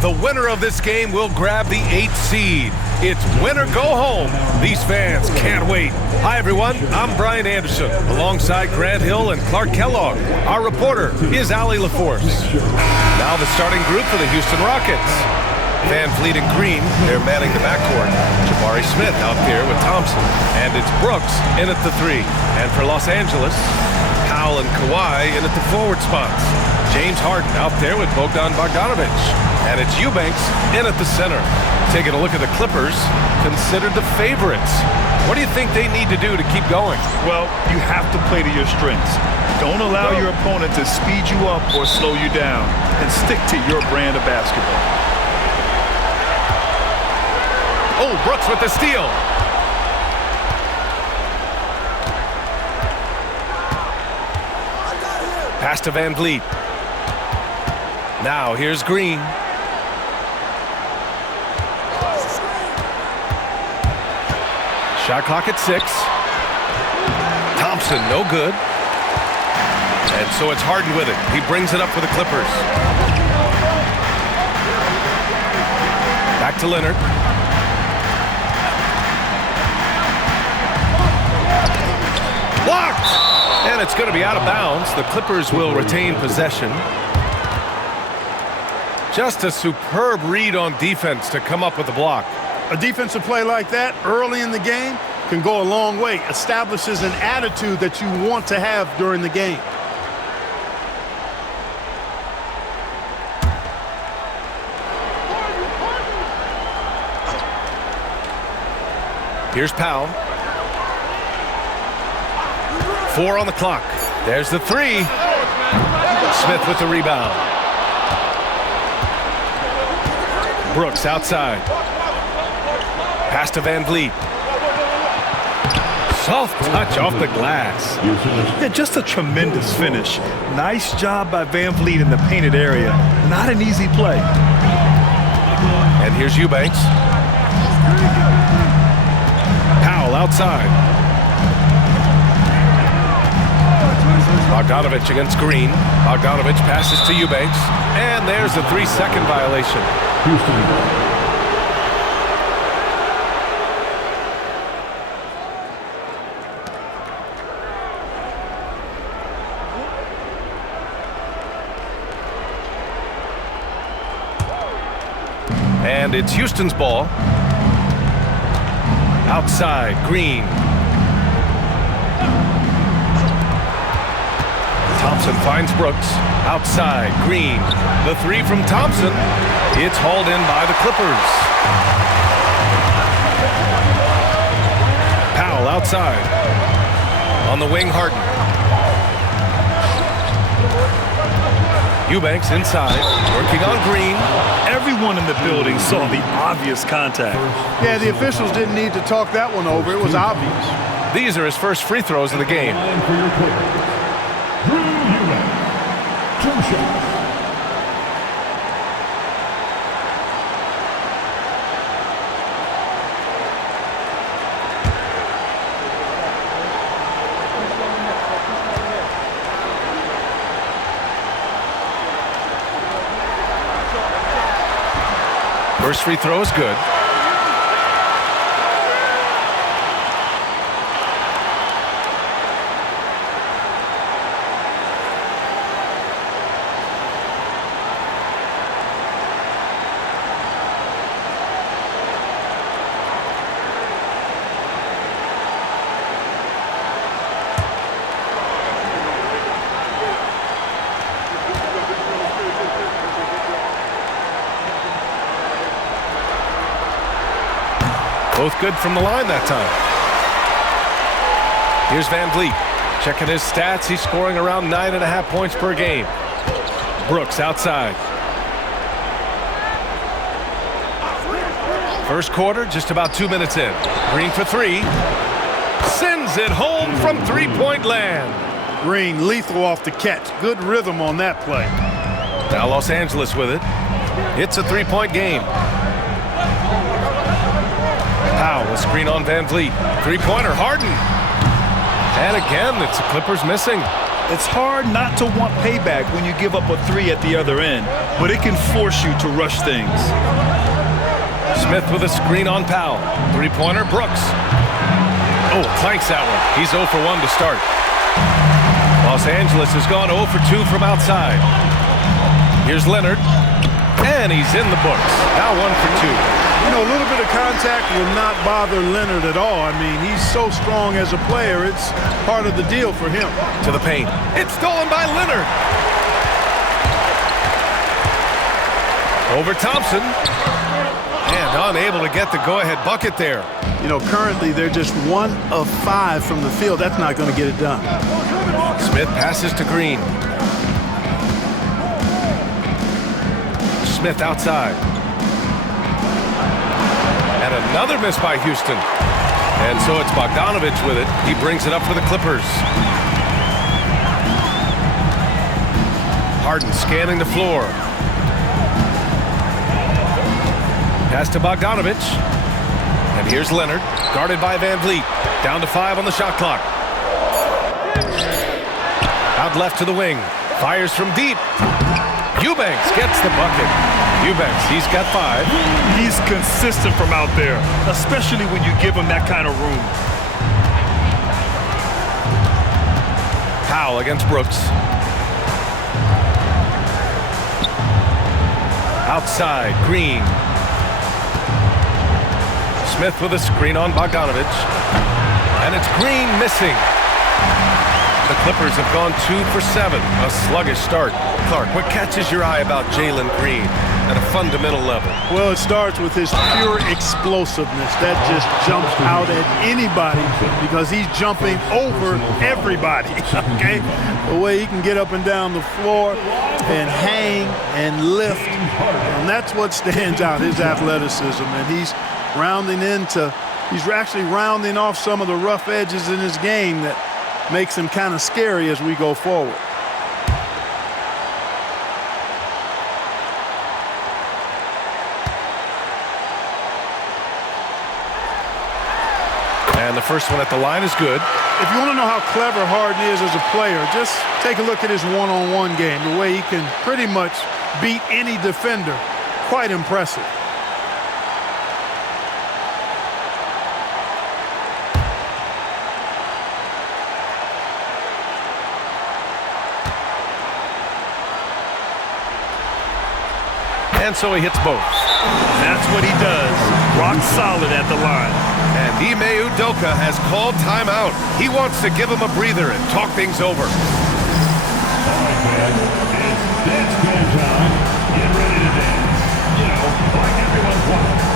The winner of this game will grab the 8th seed. It's win or go home. These fans can't wait. Hi, everyone. I'm Brian Anderson, alongside Grant Hill and Clark Kellogg. Our reporter is Allie LaForce. Now the starting group for the Houston Rockets. Van Vliet and Green, they're manning the backcourt. Jabari Smith out there with Thompson. And it's Brooks in at the 3. And for Los Angeles, Powell and Kawhi in at the forward spots. James Harden out there with Bogdan Bogdanovic. And it's Eubanks in at the center. Taking a look at the Clippers, considered the favorites. What do you think they need to do to keep going? Well, you have to play to your strengths. Don't allow your opponent to speed you up or slow you down, and stick to your brand of basketball. Oh, Brooks with the steal. Pass to Van Vliet. Now here's Green. Shot clock at 6. Thompson, no good. And so it's Harden with it. He brings it up for the Clippers. Back to Leonard. Blocked! And it's going to be out of bounds. The Clippers will retain possession. Just a superb read on defense to come up with the block. A defensive play like that early in the game can go a long way. Establishes an attitude that you want to have during the game. Here's Powell. 4 on the clock. There's the 3. Smith with the rebound. Brooks outside. Pass to Van Vliet. Soft touch off the glass. Yeah, just a tremendous finish. Nice job by Van Vliet in the painted area. Not an easy play. And here's Eubanks. Powell outside. Bogdanovic against Green. Bogdanovic passes to Eubanks. And there's a 3-second violation. And it's Houston's ball. Outside, Green. Thompson finds Brooks. Outside, Green. The 3 from Thompson. It's hauled in by the Clippers. Powell outside. On the wing, Harden. Eubanks inside, working on Green. Everyone in the building saw the obvious contact. Yeah, the officials didn't need to talk that one over. It was obvious. These are his first free throws of the game. First free throw is good. Both good from the line that time. Here's Van Vliet. Checking his stats. He's scoring around 9.5 points per game. Brooks outside. First quarter, just about 2 minutes in. Green for 3. Sends it home from three-point land. Green lethal off the catch. Good rhythm on that play. Now Los Angeles with it. It's a three-point game. Powell, a screen on Van Vliet. Three-pointer, Harden. And again, it's the Clippers missing. It's hard not to want payback when you give up a three at the other end, but it can force you to rush things. Smith with a screen on Powell. Three-pointer, Brooks. Oh, clanks that one. He's 0 for 1 to start. Los Angeles has gone 0 for 2 from outside. Here's Leonard, and he's in the books. Now 1 for 2. You know, a little bit of contact will not bother Leonard at all. I mean, he's so strong as a player. It's part of the deal for him. To the paint. It's stolen by Leonard. Over Thompson. And unable to get the go-ahead bucket there. You know, currently they're just 1 of 5 from the field. That's not going to get it done. Smith passes to Green. Smith outside. And another miss by Houston. And so it's Bogdanovich with it. He brings it up for the Clippers. Harden scanning the floor. Pass to Bogdanovich. And here's Leonard, guarded by Van Vliet. Down to 5 on the shot clock. Out left to the wing. Fires from deep. Eubanks gets the bucket. Eubanks, he's got 5. He's consistent from out there, especially when you give him that kind of room. Powell against Brooks. Outside, Green. Smith with a screen on Bogdanovich. And it's Green missing. The Clippers have gone 2 for 7. A sluggish start. Clark, what catches your eye about Jalen Green at a fundamental level? Well, it starts with his pure explosiveness. That just jumps out at anybody because he's jumping over everybody, okay? The way he can get up and down the floor and hang and lift. And that's what stands out, his athleticism. And he's actually rounding off some of the rough edges in his game that makes him kind of scary as we go forward. And the first one at the line is good. If you want to know how clever Harden is as a player, just take a look at his one-on-one game. The way he can pretty much beat any defender. Quite impressive. And so he hits both. That's what he does. Rock solid at the line. And Ime Udoka has called timeout. He wants to give him a breather and talk things over. All right, man. It's dance band time. Get ready to dance. You know, like everyone's watching.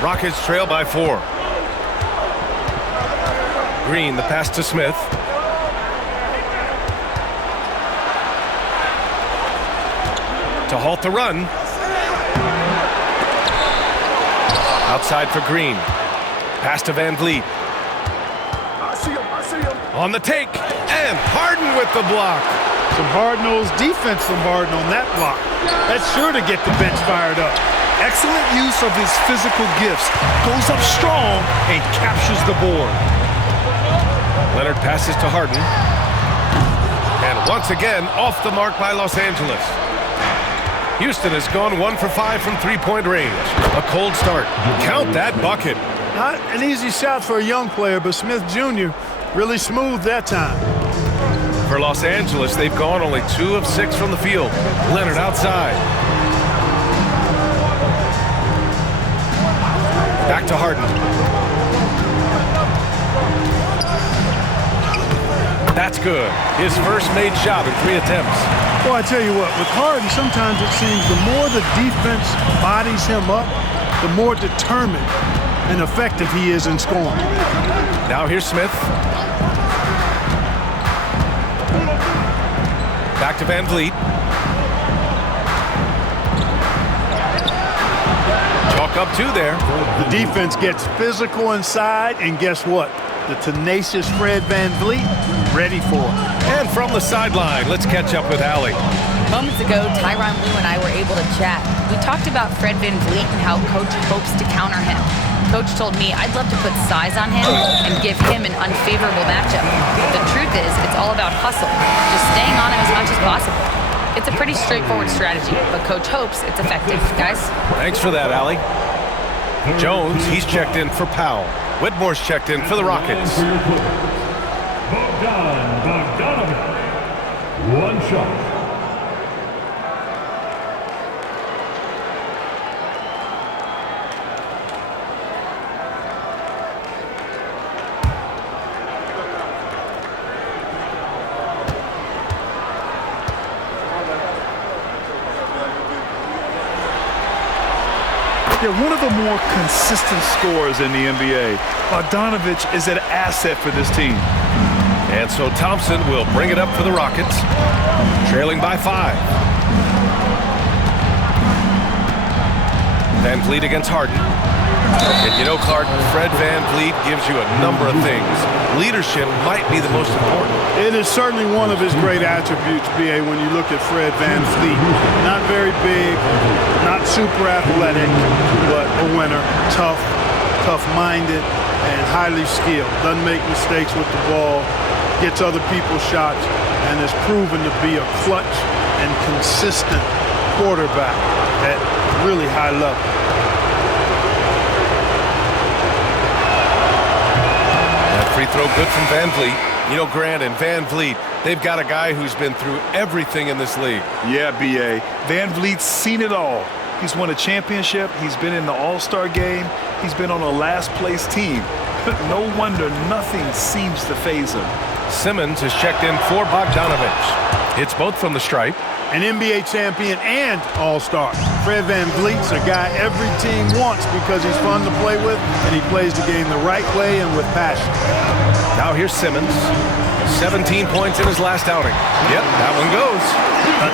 Rockets trail by 4. Green, the pass to Smith. To halt the run. Outside for Green. Pass to Van Vliet. I see him. On the take. And Harden with the block. Some hard-nosed defense from Harden on that block. That's sure to get the bench fired up. Excellent use of his physical gifts. Goes up strong and captures the board. Leonard passes to Harden. And once again, off the mark by Los Angeles. Houston has gone 1 for 5 from three-point range. A cold start. Count that bucket. Not an easy shot for a young player, but Smith Jr. really smooth that time. For Los Angeles, they've gone only 2 of 6 from the field. Leonard outside. Back to Harden. That's good. His first made shot in 3 attempts. Well, I tell you what, with Harden, sometimes it seems the more the defense bodies him up, the more determined and effective he is in scoring. Now here's Smith. Back to Van Vliet. Chalk up 2 there. The defense gets physical inside, and guess what? The tenacious Fred Van Vliet ready for it. And from the sideline, let's catch up with Allie. Moments ago, Tyronn Lue and I were able to chat. We talked about Fred Van Vliet and how Coach hopes to counter him. Coach told me I'd love to put size on him and give him an unfavorable matchup. But the truth is, it's all about hustle, just staying on him as much as possible. It's a pretty straightforward strategy, but Coach hopes it's effective, guys. Thanks for that, Allie. Jones, he's checked in for Powell. Whitmore's checked in for the Rockets. Bogdanovich. 1 shot. They're one of the more consistent scorers in the NBA. Bogdanovich is an asset for this team. And so Thompson will bring it up for the Rockets, trailing by 5. Van Vliet against Harden. And you know, Clark, Fred Van Vliet gives you a number of things. Leadership might be the most important. It is certainly one of his great attributes, B.A., when you look at Fred Van Vliet. Not very big, not super athletic, but a winner, tough-minded, and highly skilled. Doesn't make mistakes with the ball, gets other people's shots, and has proven to be a clutch and consistent quarterback at really high level. Free throw good from Van Vliet. You know, Grant and Van Vliet, they've got a guy who's been through everything in this league. Yeah, B.A. Van Vliet's seen it all. He's won a championship. He's been in the All-Star game. He's been on a last-place team. No wonder nothing seems to faze him. Simmons has checked in for Bogdanovich. Hits both from the stripe. An NBA champion and All-Star. Fred Van Vliet's a guy every team wants because he's fun to play with and he plays the game the right way and with passion. Now here's Simmons. 17 points in his last outing. Yep, that one goes.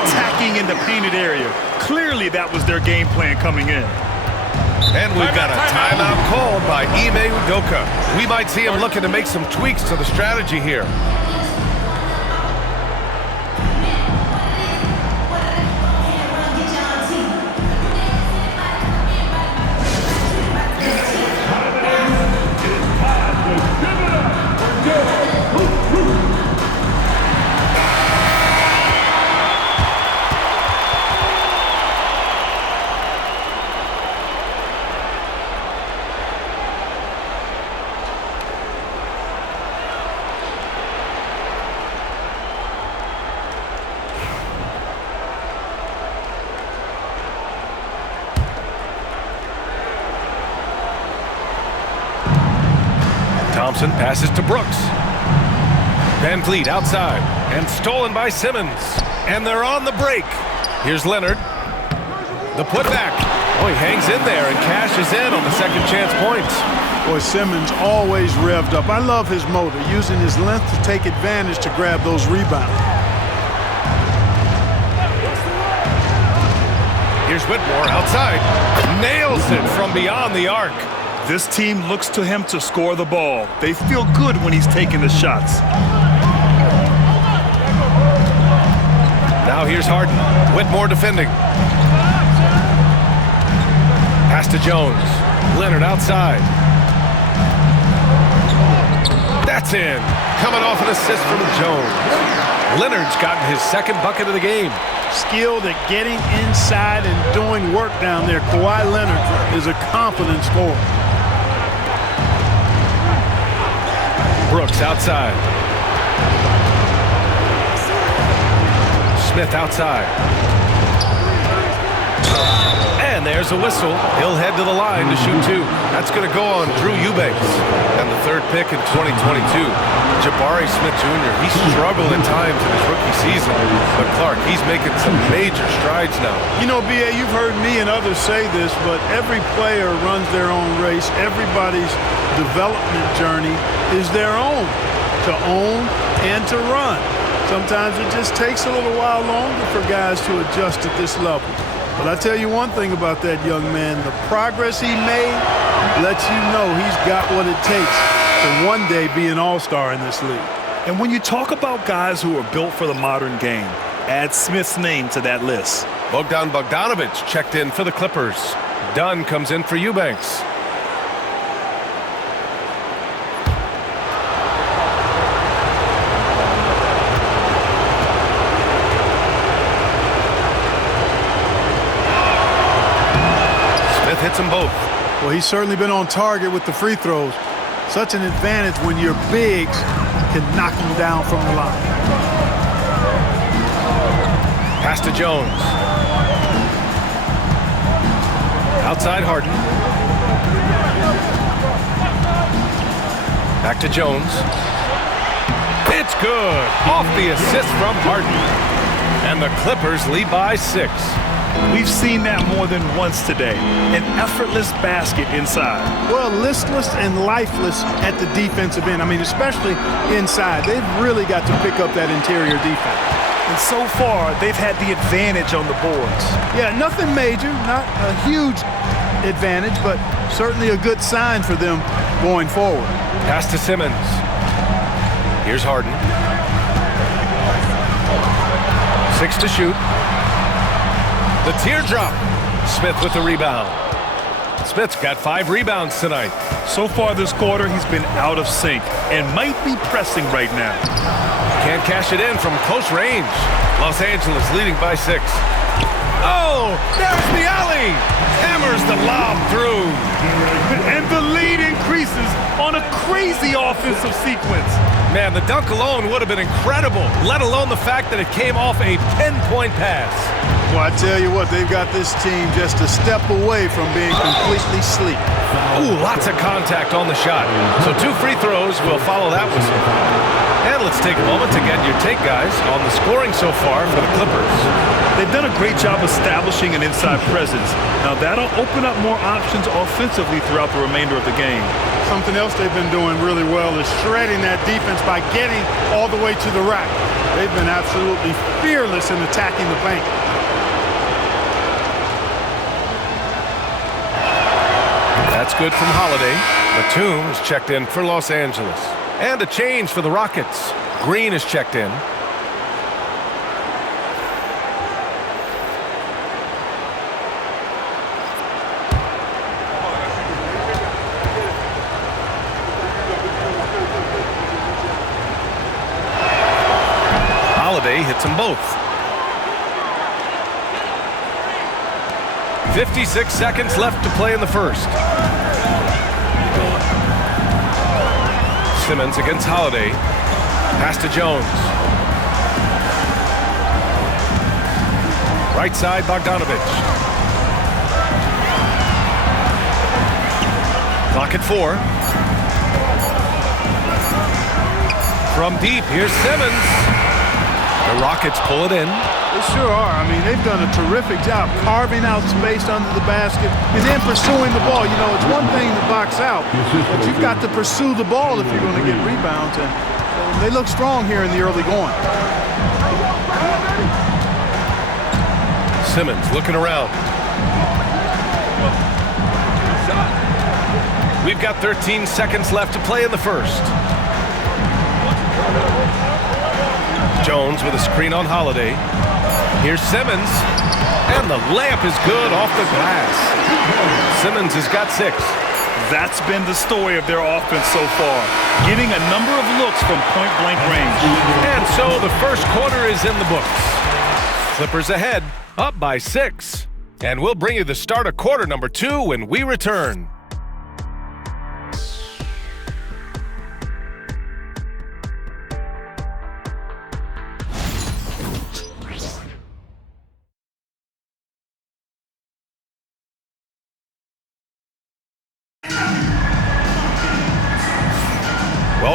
Attacking in the painted area. Clearly that was their game plan coming in. And we've got a timeout called by Ime Udoka. We might see him looking to make some tweaks to the strategy here. Thompson passes to Brooks. Van Vliet outside and stolen by Simmons. And they're on the break. Here's Leonard. The putback. Oh, he hangs in there and cashes in on the second chance points. Boy, Simmons always revved up. I love his motor, using his length to take advantage to grab those rebounds. Here's Whitmore outside. Nails it from beyond the arc. This team looks to him to score the ball. They feel good when he's taking the shots. Now here's Harden. Whitmore defending. Pass to Jones. Leonard outside. That's in. Coming off an assist from Jones. Leonard's gotten his second bucket of the game. Skilled at getting inside and doing work down there. Kawhi Leonard is a confident scorer. Brooks outside. Smith outside. And they There's a whistle. He'll head to the line to shoot 2. That's going to go on Drew Eubanks. And the 3rd pick in 2022, Jabari Smith Jr. He struggled at times in his rookie season, but Clark, he's making some major strides now. You know, B.A., you've heard me and others say this, but every player runs their own race. Everybody's development journey is their own, to own and to run. Sometimes it just takes a little while longer for guys to adjust at this level. But I tell you one thing about that young man, the progress he made lets you know he's got what it takes to one day be an all-star in this league. And when you talk about guys who are built for the modern game, add Smith's name to that list. Bogdan Bogdanovic checked in for the Clippers. Dunn comes in for Eubanks. Hits them both. Well, he's certainly been on target with the free throws. Such an advantage when your bigs can knock him down from the line. Pass to Jones. Outside Harden. Back to Jones. It's good. Off the assist from Harden. And the Clippers lead by 6. We've seen that more than once today. An effortless basket inside. Well, listless and lifeless at the defensive end. I mean, especially inside. They've really got to pick up that interior defense. And so far, they've had the advantage on the boards. Yeah, nothing major, not a huge advantage, but certainly a good sign for them going forward. Pass to Simmons. Here's Harden. 6 to shoot. The teardrop. Smith with the rebound. Smith's got 5 rebounds tonight. So far this quarter, he's been out of sync and might be pressing right now. Can't cash it in from close range. Los Angeles leading by 6. Oh, there's the alley. Hammers the lob through. And the lead increases on a crazy offensive sequence. Man, the dunk alone would have been incredible, let alone the fact that it came off a 10-point pass. Well, I tell you what, they've got this team just a step away from being completely asleep. Ooh, lots of contact on the shot. So 2 free throws will follow that whistle. And let's take a moment to get your take, guys, on the scoring so far for the Clippers. They've done a great job establishing an inside presence. Now that'll open up more options offensively throughout the remainder of the game. Something else they've been doing really well is shredding that defense by getting all the way to the rack. They've been absolutely fearless in attacking the paint. That's good from Holiday. Batum is checked in for Los Angeles. And a change for the Rockets. Green is checked in. Holiday hits them both. 56 seconds left to play in the first. Simmons against Holiday. Pass to Jones. Right side, Bogdanovic. Clock at 4. From deep, here's Simmons. The Rockets pull it in. They sure are. I mean, they've done a terrific job carving out space under the basket and then pursuing the ball. You know, it's one thing to box out, but you've got to pursue the ball if you're going to get rebounds. And they look strong here in the early going. Simmons looking around. We've got 13 seconds left to play in the first. Jones with a screen on Holiday. Here's Simmons. And the layup is good off the glass. Simmons has got 6. That's been the story of their offense so far, getting a number of looks from point-blank range. And so the first quarter is in the books. Clippers ahead, up by 6. And we'll bring you the start of quarter number 2 when we return.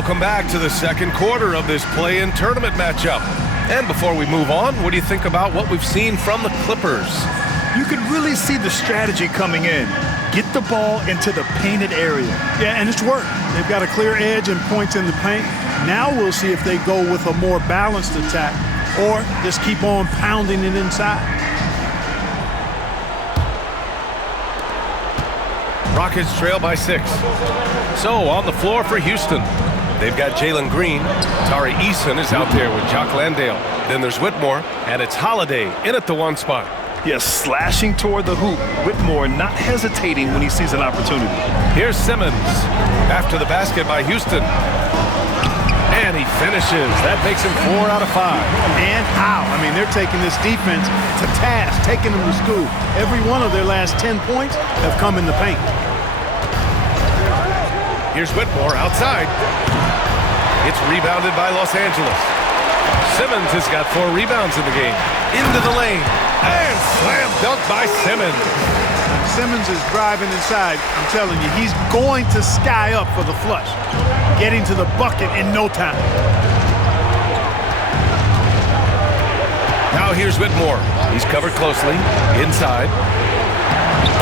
Welcome back to the second quarter of this play-in tournament matchup. And before we move on, what do you think about what we've seen from the Clippers? You can really see the strategy coming in. Get the ball into the painted area. Yeah, and it's worked. They've got a clear edge and points in the paint. Now we'll see if they go with a more balanced attack or just keep on pounding it inside. Rockets trail by 6. So on the floor for Houston, they've got Jalen Green. Tari Eason is out there with Jock Landale. Then there's Whitmore, and it's Holiday in at the 1 spot. Yes, slashing toward the hoop. Whitmore not hesitating when he sees an opportunity. Here's Simmons after the basket by Houston. And he finishes. That makes him 4 out of 5. And how? I mean, they're taking this defense to task, taking them to school. Every one of their last 10 points have come in the paint. Here's Whitmore outside. It's rebounded by Los Angeles. Simmons has got 4 rebounds in the game. Into the lane. And slam dunk by Simmons. Simmons is driving inside. I'm telling you, he's going to sky up for the flush. Getting to the bucket in no time. Now here's Whitmore. He's covered closely. Inside.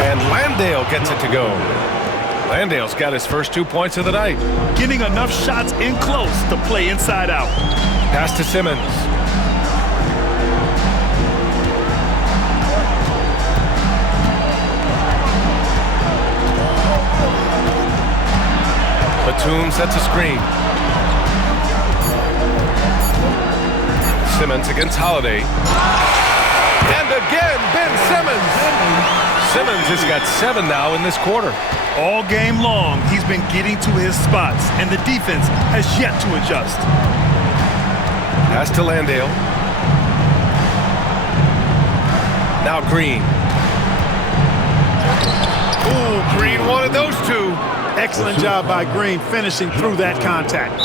And Landale gets it to go. Landale's got his first 2 points of the night. Getting enough shots in close to play inside out. Pass to Simmons. Batum sets a screen. Simmons against Holiday. And again, Ben Simmons. Simmons has got 7 now in this quarter. All game long, he's been getting to his spots, and the defense has yet to adjust. Pass to Landale. Now Green. Ooh, Green wanted those 2. Excellent job by Green finishing through that contact.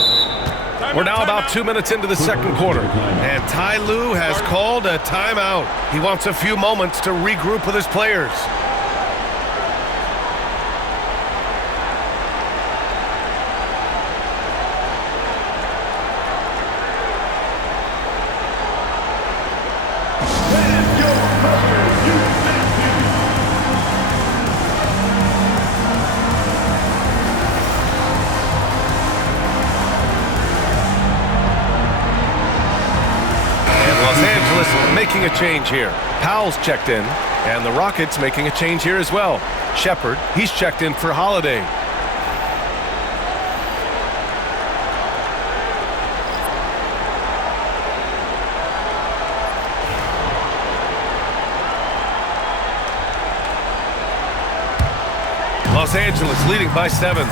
We're now about 2 minutes into the second quarter, and Ty Lue has called a timeout. He wants a few moments to regroup with his players. Making a change here. Powell's checked in, and the Rockets making a change here as well. Shepherd, he's checked in for Holiday. Los Angeles leading by 7.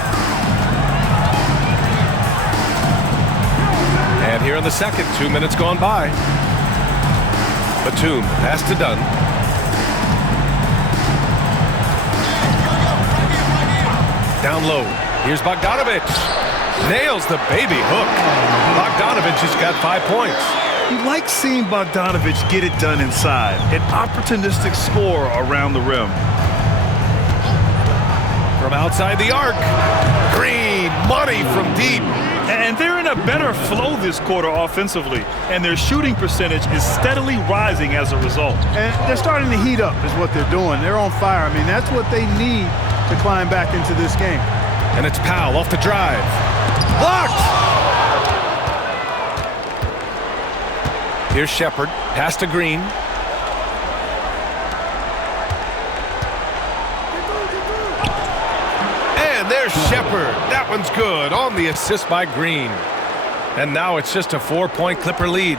And here in the second, 2 minutes gone by. Batum, pass to Dunn. Down low. Here's Bogdanovich. Nails the baby hook. Bogdanovich has got 5 points. You like seeing Bogdanovich get it done inside. An opportunistic score around the rim. From outside the arc. Green, money from deep. And they're in a better flow this quarter offensively, and their shooting percentage is steadily rising as a result. And they're starting to heat up is what they're doing. They're on fire. I mean, that's what they need to climb back into this game. And it's Powell off the drive. Blocked! Here's Shepherd. Pass to Green. There's Shepherd. That one's good on the assist by Green. And now it's just a 4-point Clipper lead.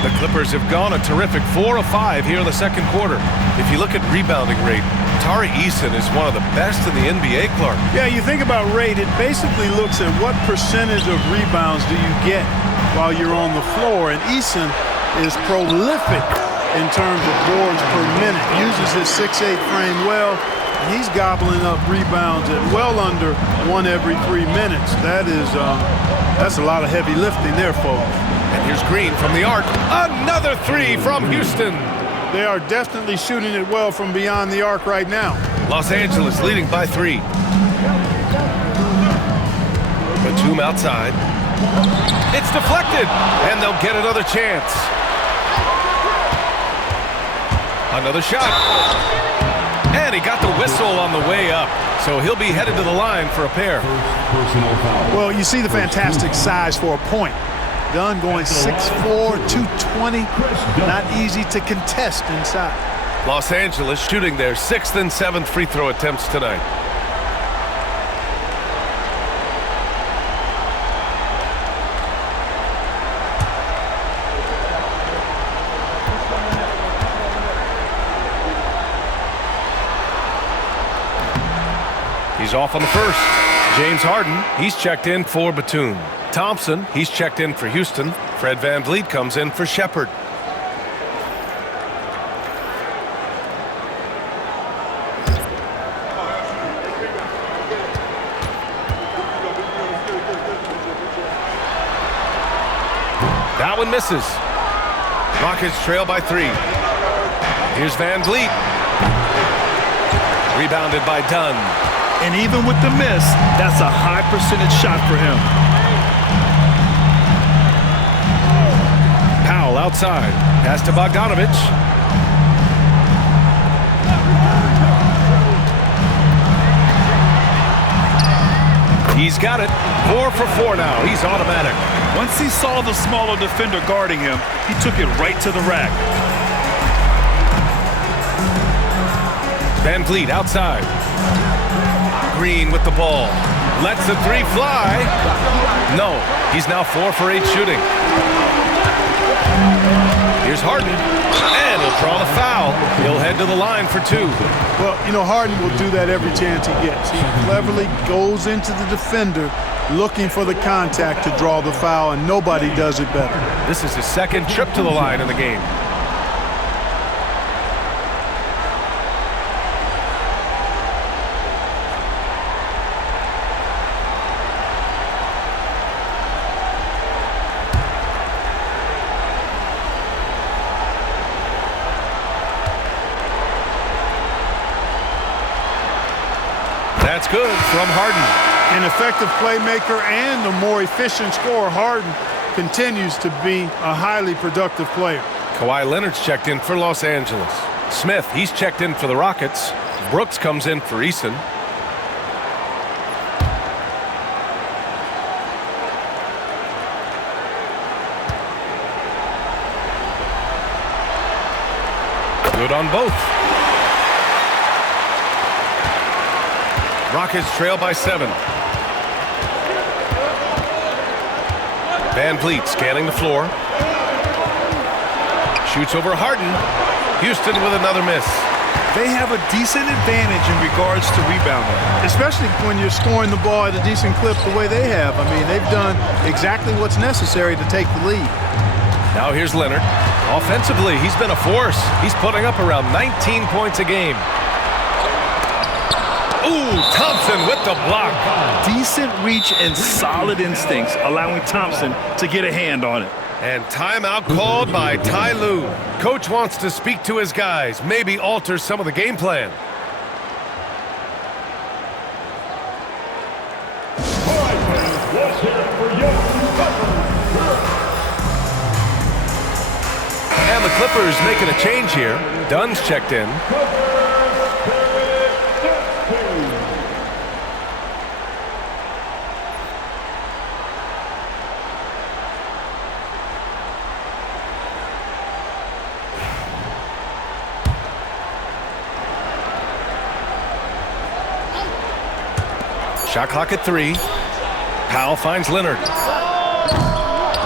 The Clippers have gone a terrific 4 of 5 here in the second quarter. If you look at rebounding rate, Tari Eason is one of the best in the NBA, Clark. Yeah, you think about rate, it basically looks at what percentage of rebounds do you get while you're on the floor. And Eason is prolific in terms of boards per minute. Uses his 6'8" frame well. He's gobbling up rebounds at well under 1 every 3 minutes. That's a lot of heavy lifting there, folks. And here's Green from the arc. Another 3 from Houston. They are definitely shooting it well from beyond the arc right now. Los Angeles leading by 3. Batum outside. It's deflected, and they'll get another chance. Another shot. And he got the whistle on the way up, so he'll be headed to the line for a pair. Well, you see the fantastic size for a point. Dunn going 6'4", 220. Not easy to contest inside. Los Angeles shooting their 6th and 7th free throw attempts tonight. He's off on the first. James Harden, he's checked in for Batum. Thompson, he's checked in for Houston. Fred VanVleet comes in for Shepherd. That one misses. Rockets trail by 3. Here's VanVleet. Rebounded by Dunn. And even with the miss, that's a high percentage shot for him. Powell outside. Pass to Bogdanovich. He's got it. 4 for 4 now. He's automatic. Once he saw the smaller defender guarding him, he took it right to the rack. VanVleet outside. Green with the ball. Lets the 3 fly. No, he's now 4 for 8 shooting. Here's Harden. And he'll draw the foul. He'll head to the line for 2. Well, you know, Harden will do that every chance he gets. He cleverly goes into the defender looking for the contact to draw the foul, and nobody does it better. This is his 2nd trip to the line in the game. That's good from Harden. An effective playmaker and the more efficient scorer, Harden continues to be a highly productive player. Kawhi Leonard's checked in for Los Angeles. Smith, he's checked in for the Rockets. Brooks comes in for Eason. Good on both. Rockets trail by 7. VanVleet scanning the floor. Shoots over Harden. Houston with another miss. They have a decent advantage in regards to rebounding. Especially when you're scoring the ball at a decent clip the way they have. I mean, they've done exactly what's necessary to take the lead. Now here's Leonard. Offensively, he's been a force. He's putting up around 19 points a game. Ooh, Thompson with the block. Decent reach and solid instincts, allowing Thompson to get a hand on it. And timeout called by Ty Lue. Coach wants to speak to his guys, maybe alter some of the game plan. And the Clippers making a change here. Dunn's checked in. Shot clock at 3. Powell finds Leonard.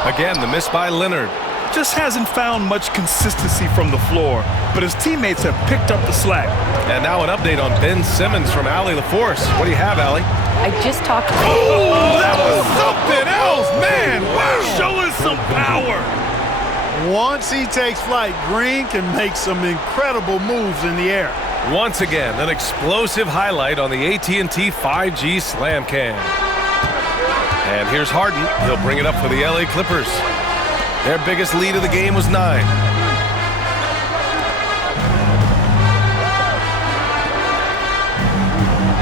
Again, the miss by Leonard. Just hasn't found much consistency from the floor, but his teammates have picked up the slack. And now an update on Ben Simmons from Allie LaForce. What do you have, Allie? I just talked to Oh, that was something else, man. Wow, showing some power. Once he takes flight, Green can make some incredible moves in the air. Once again, an explosive highlight on the AT&T 5G Slam Cam. And here's Harden. He'll bring it up for the LA Clippers. Their biggest lead of the game was 9.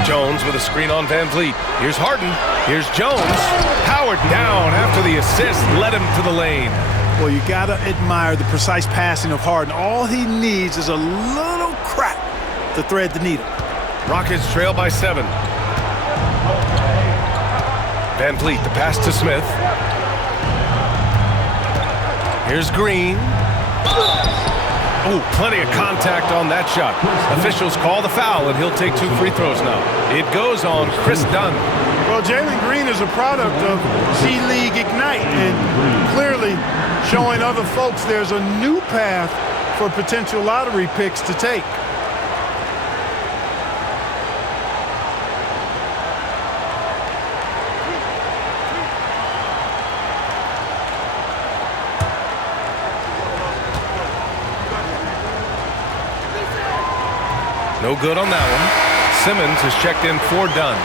Jones with a screen on Van Vliet. Here's Harden. Here's Jones. Powered down after the assist led him to the lane. Well, you got to admire the precise passing of Harden. All he needs is a little crack to thread the needle. Rockets trail by 7. Van Vliet, the pass to Smith. Here's Green. Oh, plenty of contact on that shot. Officials call the foul, and he'll take 2 free throws now. It goes on Chris Dunn. Well, Jalen Green is a product of G-League Ignite, and clearly showing other folks there's a new path for potential lottery picks to take. No good on that one. Simmons is checked in for Dunn.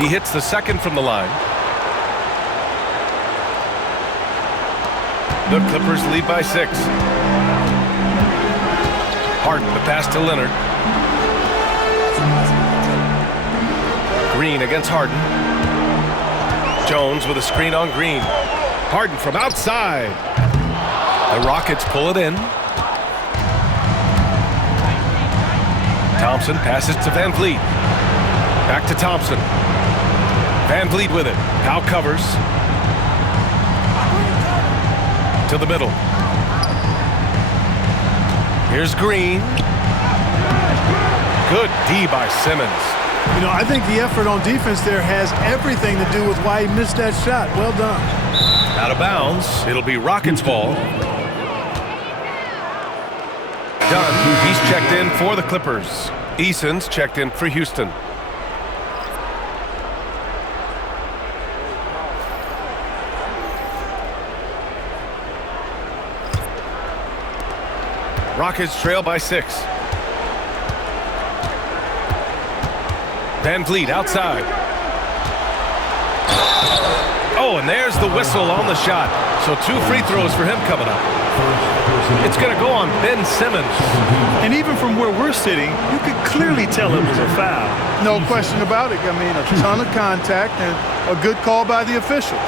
He hits the second from the line. The Clippers lead by 6. Harden, the pass to Leonard. Green against Harden. Jones with a screen on Green. Harden from outside. The Rockets pull it in. Thompson passes to Van Vliet. Back to Thompson. Van Vliet with it. Now covers. To the middle. Here's Green. Good D by Simmons. You know, I think the effort on defense there has everything to do with why he missed that shot. Well done. Out of bounds. It'll be Rockets ball. Dunn, he's checked in for the Clippers. Eason's checked in for Houston. Rockets trail by 6. Van Vliet outside. Oh, and there's the whistle on the shot. So 2 free throws for him coming up. It's going to go on Ben Simmons. And even from where we're sitting, you could clearly tell it was a foul. No question about it. I mean, a ton of contact and a good call by the officials.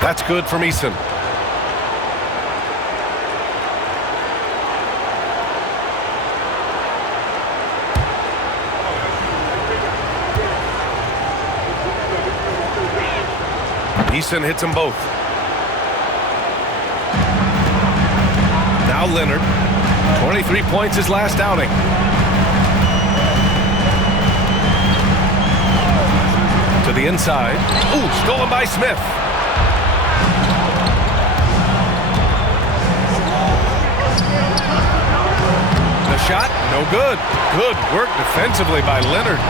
That's good from Eason. Eason hits them both. Now Leonard. 23 points his last outing. To the inside. Ooh, stolen by Smith. Shot, no good. Good work defensively by Leonard.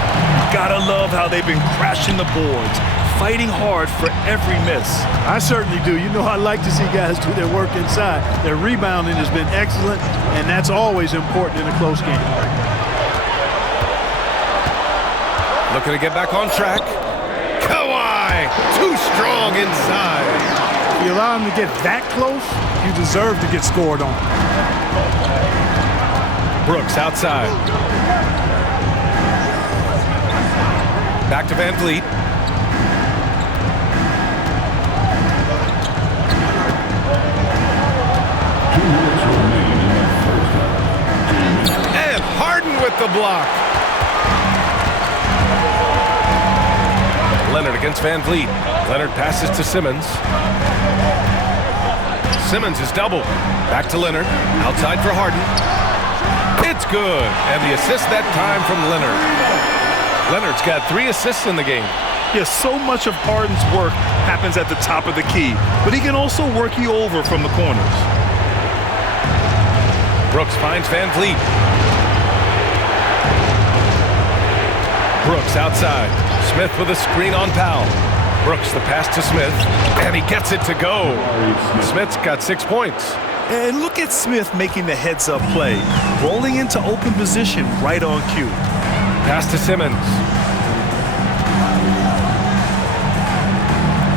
Gotta love how they've been crashing the boards, fighting hard for every miss. I certainly do. You know, I like to see guys do their work inside. Their rebounding has been excellent, and that's always important in a close game. Looking to get back on track. Kawhi, too strong inside. If you allow him to get that close, you deserve to get scored on. Brooks outside. Back to Van Vliet. And Harden with the block. Leonard against Van Vliet. Leonard passes to Simmons. Simmons is doubled. Back to Leonard. Outside for Harden. It's good. And the assist that time from Leonard. Leonard's got 3 assists in the game. Yeah, so much of Harden's work happens at the top of the key, but he can also work you over from the corners. Brooks finds Van Vliet. Brooks outside. Smith with a screen on Powell. Brooks the pass to Smith, and he gets it to go. Smith's got 6 points. And look at Smith making the heads-up play, rolling into open position right on cue. Pass to Simmons.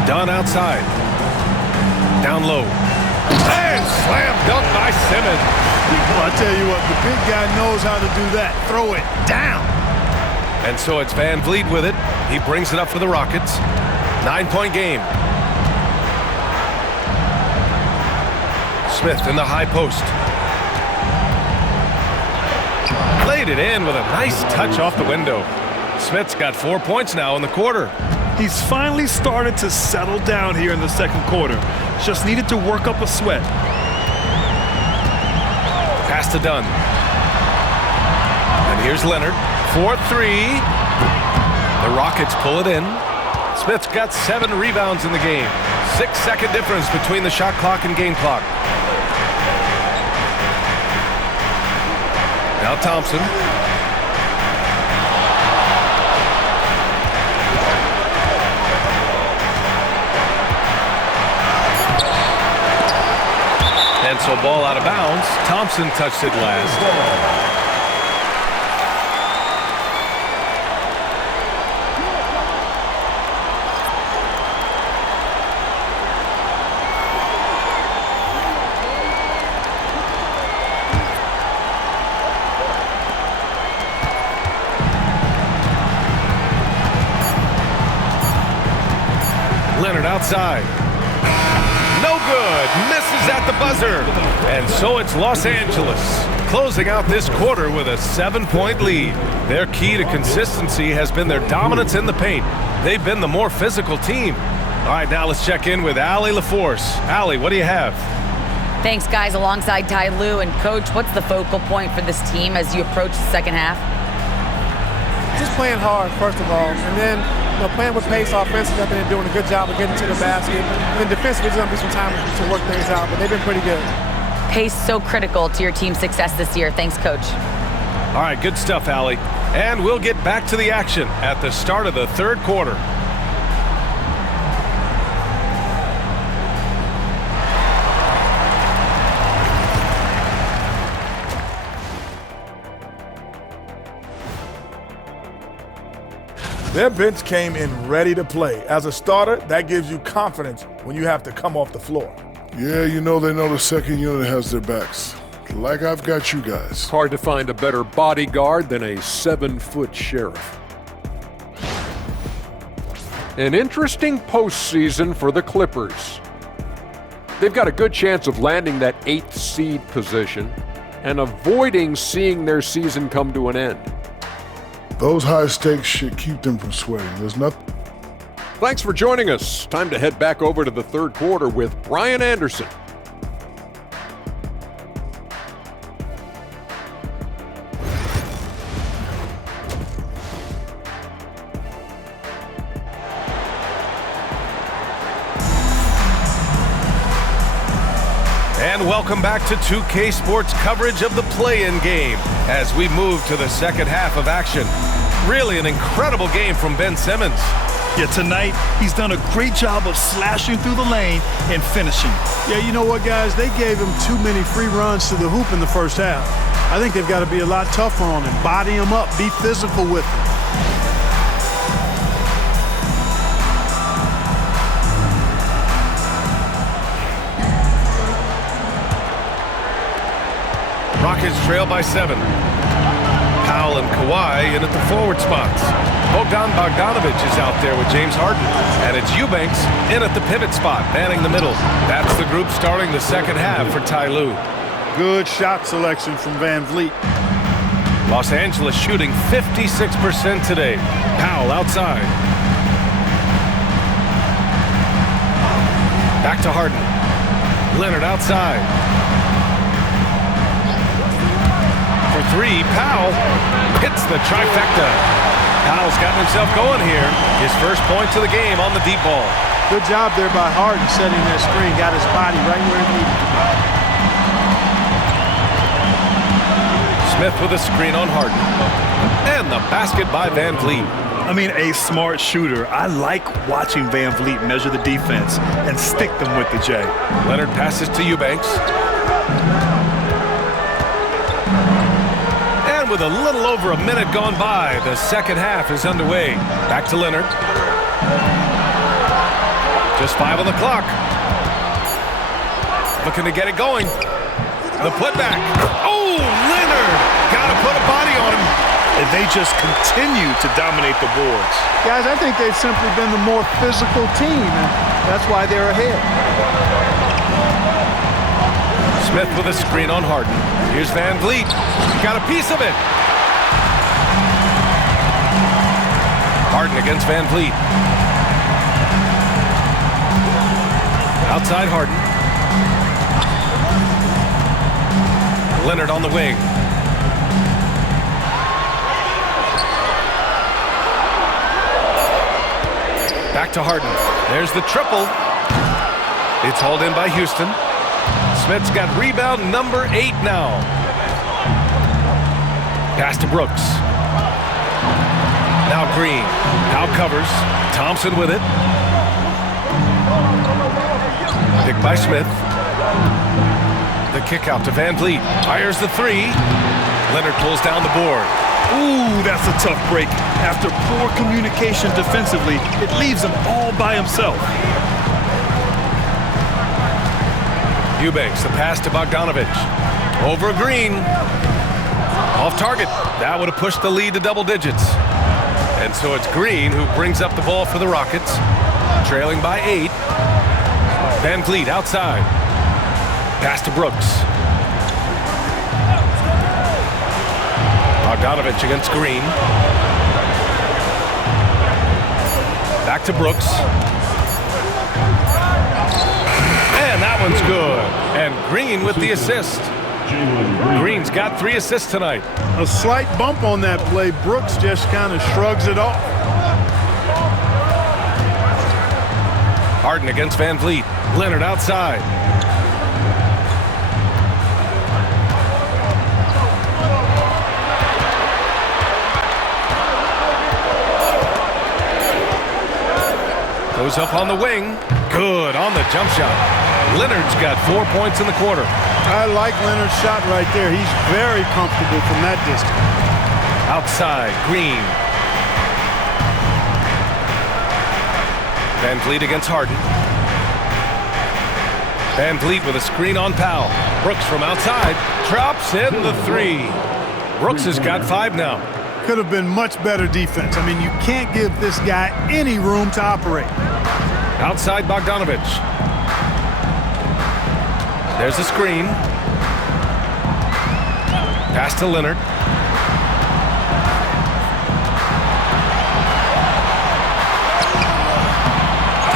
Dunn outside. Down low. And slam dunk by Simmons. Well, I tell you what, the big guy knows how to do that. Throw it down. And so it's Van Vliet with it. He brings it up for the Rockets. 9-point game. Smith in the high post. Laid it in with a nice touch off the window. Smith's got 4 points now in the quarter. He's finally started to settle down here in the second quarter. Just needed to work up a sweat. Pass to Dunn. And here's Leonard. 4-3. The Rockets pull it in. Smith's got 7 rebounds in the game. 6-second difference between the shot clock and game clock. Now Thompson. And so ball out of bounds. Thompson touched it last. Leonard outside. No good. Misses at the buzzer. And so it's Los Angeles closing out this quarter with a 7-point lead. Their key to consistency has been their dominance in the paint. They've been the more physical team. All right, now let's check in with Allie LaForce. Allie, what do you have? Thanks, guys, alongside Ty Lue. And, Coach, what's the focal point for this team as you approach the second half? Just playing hard, first of all, and then playing with pace offensively. I think they're doing a good job of getting to the basket. And then defensively, there's going to be some time to work things out, but they've been pretty good. Pace so critical to your team's success this year. Thanks, Coach. All right, good stuff, Allie. And we'll get back to the action at the start of the third quarter. Their bench came in ready to play. As a starter, that gives you confidence when you have to come off the floor. Yeah, they know the second unit has their backs. Like I've got you guys. Hard to find a better bodyguard than a 7-foot sheriff. An interesting postseason for the Clippers. They've got a good chance of landing that 8th seed position and avoiding seeing their season come to an end. Those high stakes should keep them from sweating. There's nothing. Thanks for joining us. Time to head back over to the third quarter with Brian Anderson. And welcome back to 2K Sports coverage of the play-in game as we move to the second half of action. Really an incredible game from Ben Simmons. Yeah, tonight he's done a great job of slashing through the lane and finishing. Yeah, you know what, guys? They gave him too many free runs to the hoop in the first half. I think they've got to be a lot tougher on him, body him up, be physical with him. Rockets trail by 7. Powell and Kawhi in at the forward spots. Bogdan Bogdanovic is out there with James Harden. And it's Eubanks in at the pivot spot, manning the middle. That's the group starting the second half for Ty Lue. Good shot selection from Van Vliet. Los Angeles shooting 56% today. Powell outside. Back to Harden. Leonard outside. For 3, Powell hits the trifecta. Powell's gotten himself going here. His first points of the game on the deep ball. Good job there by Harden setting that screen. Got his body right where it needed to be. Smith with a screen on Harden. And the basket by Van Vliet. I mean, a smart shooter. I like watching Van Vliet measure the defense and stick them with the J. Leonard passes to Eubanks. And with a little over a minute gone by, the second half is underway. Back to Leonard. Just 5 on the clock. Looking to get it going. The putback. Oh, Leonard! Got to put a body on him. And they just continue to dominate the boards. Guys, I think they've simply been the more physical team, and that's why they're ahead. Smith with a screen on Harden. Here's Van Vliet. Got a piece of it. Harden against Van Vliet. Outside Harden. Leonard on the wing. Back to Harden. There's the triple. It's hauled in by Houston. Smith's got rebound number 8 now. Pass to Brooks. Now Green. Now covers. Thompson with it. Picked by Smith. The kick out to Van Vliet. Fires the 3. Leonard pulls down the board. Ooh, that's a tough break. After poor communication defensively, it leaves him all by himself. Eubanks, the pass to Bogdanovich. Over Green. Off target. That would have pushed the lead to double digits. And so it's Green who brings up the ball for the Rockets. Trailing by 8. Van Vliet outside. Pass to Brooks. Bogdanovich against Green. Back to Brooks. And that one's good. And Green with the assist. Green's got 3 assists tonight. A slight bump on that play. Brooks just kind of shrugs it off. Harden against Van Vliet. Leonard outside. Goes up on the wing. Good on the jump shot. Leonard's got 4 points in the quarter. I like Leonard's shot right there. He's very comfortable from that distance. Outside, Green. Van Vliet against Harden. Van Vliet with a screen on Powell. Brooks from outside. Drops in the 3. Brooks has got 5 now. Could have been much better defense. I mean, you can't give this guy any room to operate. Outside Bogdanovich. There's the screen. Pass to Leonard.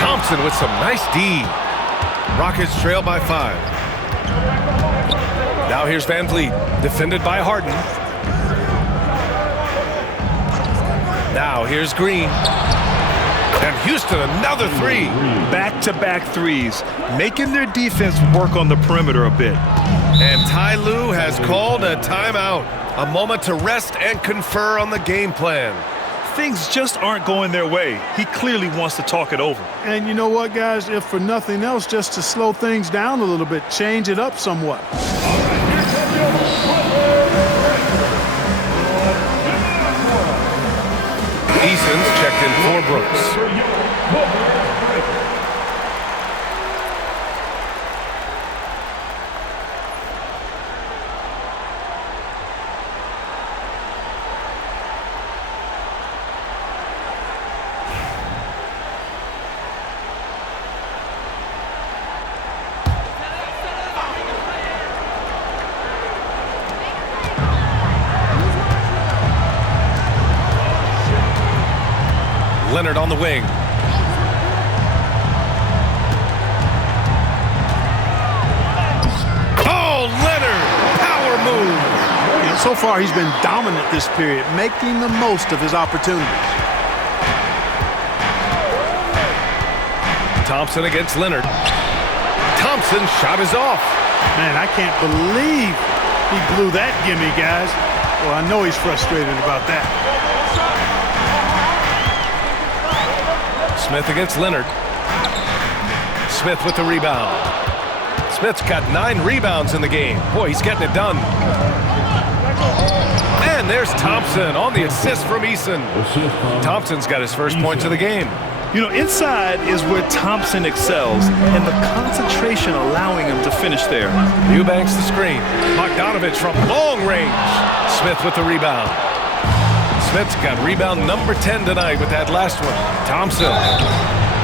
Thompson with some nice D. Rockets trail by 5. Now here's Van Vliet, defended by Harden. Now here's Green. And Houston, another 3. Back-to-back threes, making their defense work on the perimeter a bit. And Ty Lue has called a timeout. A moment to rest and confer on the game plan. Things just aren't going their way. He clearly wants to talk it over. And you know what, guys? If for nothing else, just to slow things down a little bit, change it up somewhat. Eason's checked in for Brooks. Leonard on the wing. Oh, Leonard! Power move! So far, he's been dominant this period, making the most of his opportunities. Thompson against Leonard. Thompson's shot is off. Man, I can't believe he blew that gimme, guys. Well, I know he's frustrated about that. Smith against Leonard. Smith with the rebound. Smith's got 9 rebounds in the game. Boy, he's getting it done. And there's Thompson on the assist from Eason. Thompson's got his first points of the game. You know, inside is where Thompson excels, and the concentration allowing him to finish there. Eubanks the screen. Bogdanovich from long range. Smith with the rebound. Smith's got rebound number 10 tonight with that last one. Thompson.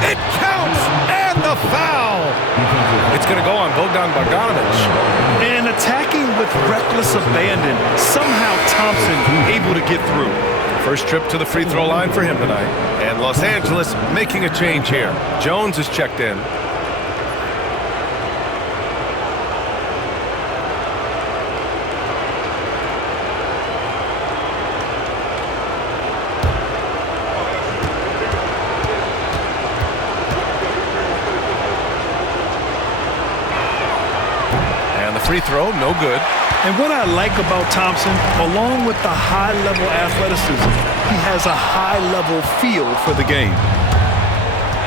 It counts! And the foul! It's going to go on Bogdanovich. And attacking with reckless abandon. Somehow Thompson able to get through. First trip to the free throw line for him tonight. And Los Angeles making a change here. Jones is checked in. And the free throw, no good. And what I like about Thompson, along with the high-level athleticism, he has a high-level feel for the game.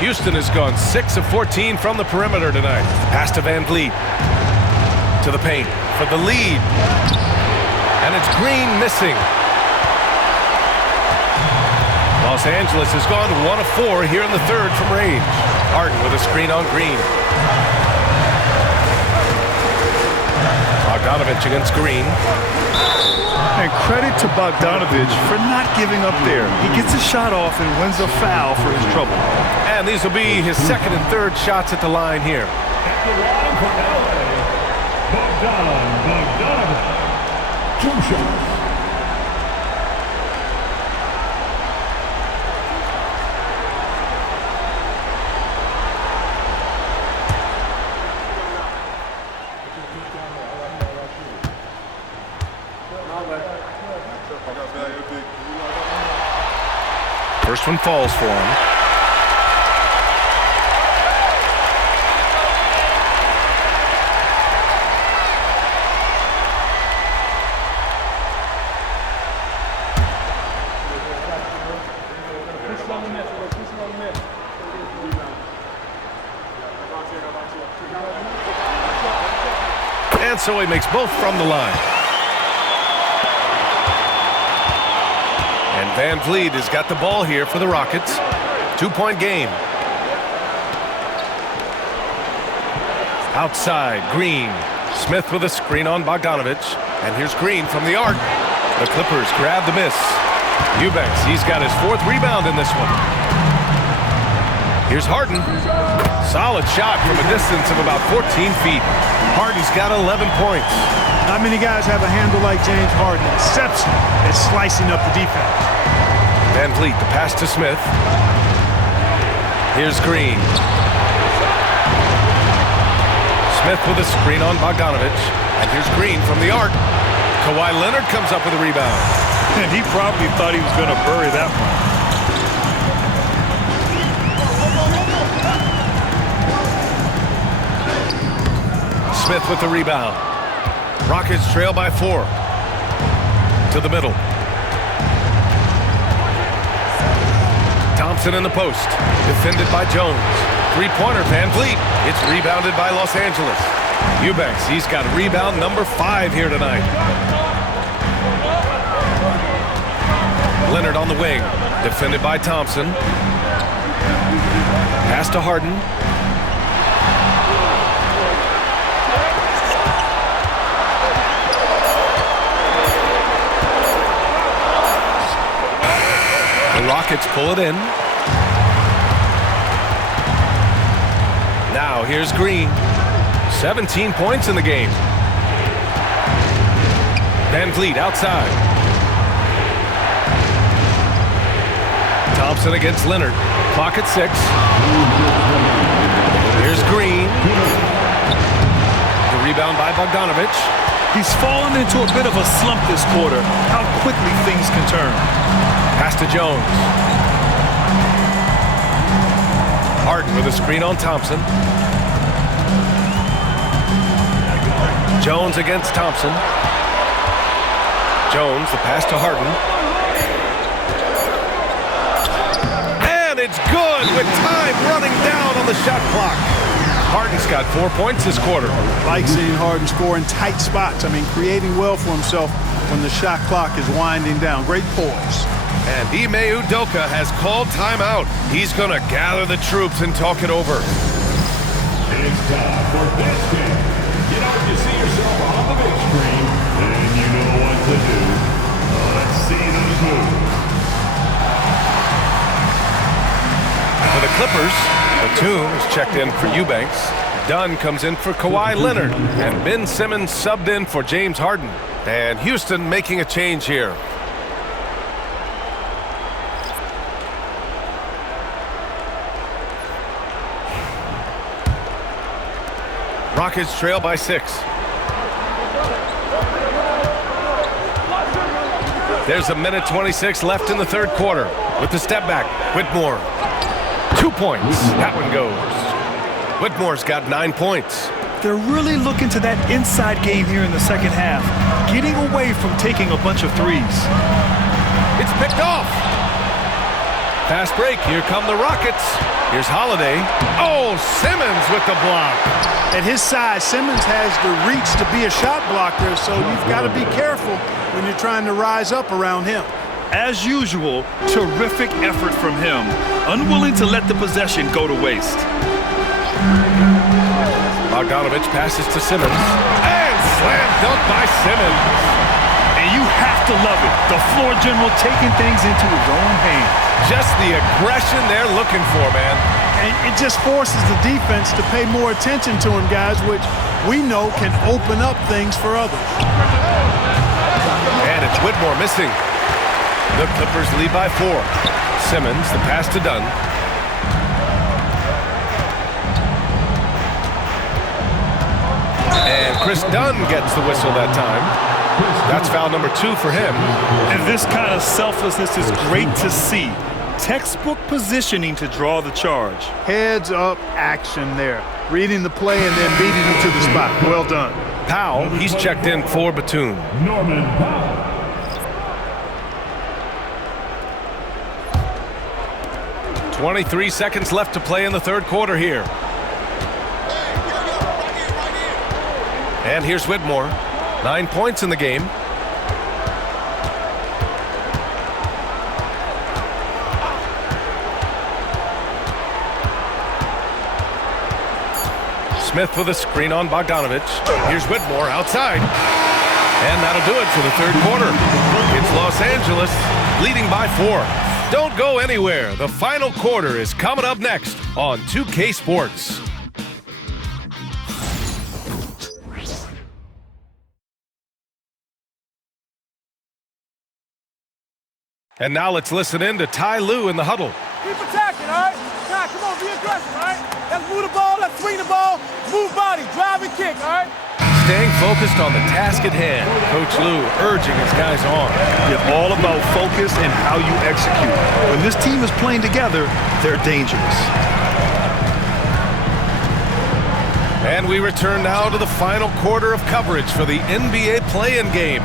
Houston has gone 6 of 14 from the perimeter tonight. Pass to Van Vliet. To the paint for the lead. And it's Green missing. Los Angeles has gone 1 of 4 here in the third from range. Harden with a screen on Green. Bogdanovich against Green. And credit to Bogdanovich for not giving up there. He gets a shot off and wins a foul for his trouble. And these will be his second and third shots at the line here. At the line for LA, Bogdanovich. 2 shots. First one falls for him. And so he makes both from the line. And Van Vliet has got the ball here for the Rockets. 2-point game. Outside, Green. Smith with a screen on Bogdanovich. And here's Green from the arc. The Clippers grab the miss. Eubanks, he's got his 4th rebound in this one. Here's Harden. Solid shot from a distance of about 14 feet. Harden's got 11 points. Not many guys have a handle like James Harden. Exceptional at slicing up the defense. Van Vliet, the pass to Smith. Here's Green. Smith with a screen on Bogdanovich. And here's Green from the arc. Kawhi Leonard comes up with a rebound. And he probably thought he was going to bury that one. Smith with the rebound. Rockets trail by 4. To the middle. Thompson in the post. Defended by Jones. 3-pointer, Van Vliet. It's rebounded by Los Angeles. Eubanks, he's got rebound number 5 here tonight. Leonard on the wing. Defended by Thompson. Pass to Harden. The Rockets pull it in. Now here's Green. 17 points in the game. Van Vliet outside. Thompson against Leonard. Clock at 6. Here's Green. The rebound by Bogdanovich. He's fallen into a bit of a slump this quarter. How quickly things can turn. Pass to Jones. Harden with a screen on Thompson. Jones against Thompson. Jones, the pass to Harden. And it's good with time running down on the shot clock. Harden's got 4 points this quarter. Like seeing Harden score in tight spots. I mean, creating well for himself when the shot clock is winding down. Great poise. And Ime Udoka has called timeout. He's going to gather the troops and talk it over. It's time for this game. You know, when you see yourself on the big screen, then you know what to do. Let's see those moves. For the Clippers, Batum is checked in for Eubanks. Dunn comes in for Kawhi Leonard. And Ben Simmons subbed in for James Harden. And Houston making a change here. Rockets trail by 6. There's 1:26 left in the third quarter. With the step back, Whitmore. 2 points. That one goes. Whitmore's got 9 points. They're really looking to that inside game here in the second half, getting away from taking a bunch of threes. It's picked off. Fast break. Here come the Rockets. Here's Holiday. Oh, Simmons with the block. At his size, Simmons has the reach to be a shot blocker, so you've got to be careful when you're trying to rise up around him. As usual, terrific effort from him, unwilling to let the possession go to waste. Bogdanovich passes to Simmons. And slam dunk by Simmons. And you have to love it. The floor general taking things into his own hands. Just the aggression they're looking for, man. And it just forces the defense to pay more attention to him, guys, which we know can open up things for others. And it's Whitmore missing. The Clippers lead by 4. Simmons, the pass to Dunn. And Chris Dunn gets the whistle that time. That's foul number 2 for him. And this kind of selflessness is great to see. Textbook positioning to draw the charge. Heads up action there. Reading the play and then beating him to the spot. Well done. Powell, he's checked in for Batum. Norman Powell. 23 seconds left to play in the third quarter here. And here's Whitmore. 9 points in the game. Smith with a screen on Bogdanovich. Here's Whitmore outside. And that'll do it for the third quarter. It's Los Angeles leading by 4. Don't go anywhere. The final quarter is coming up next on 2K Sports. And now let's listen in to Ty Lue in the huddle. Keep attacking, all right? Nah, come on, be aggressive, all right? Let's move the ball, let's swing the ball, move body, drive and kick, all right? Staying focused on the task at hand. Coach Lue urging his guys on. It's all about focus and how you execute. When this team is playing together, they're dangerous. And we return now to the final quarter of coverage for the NBA Playin game.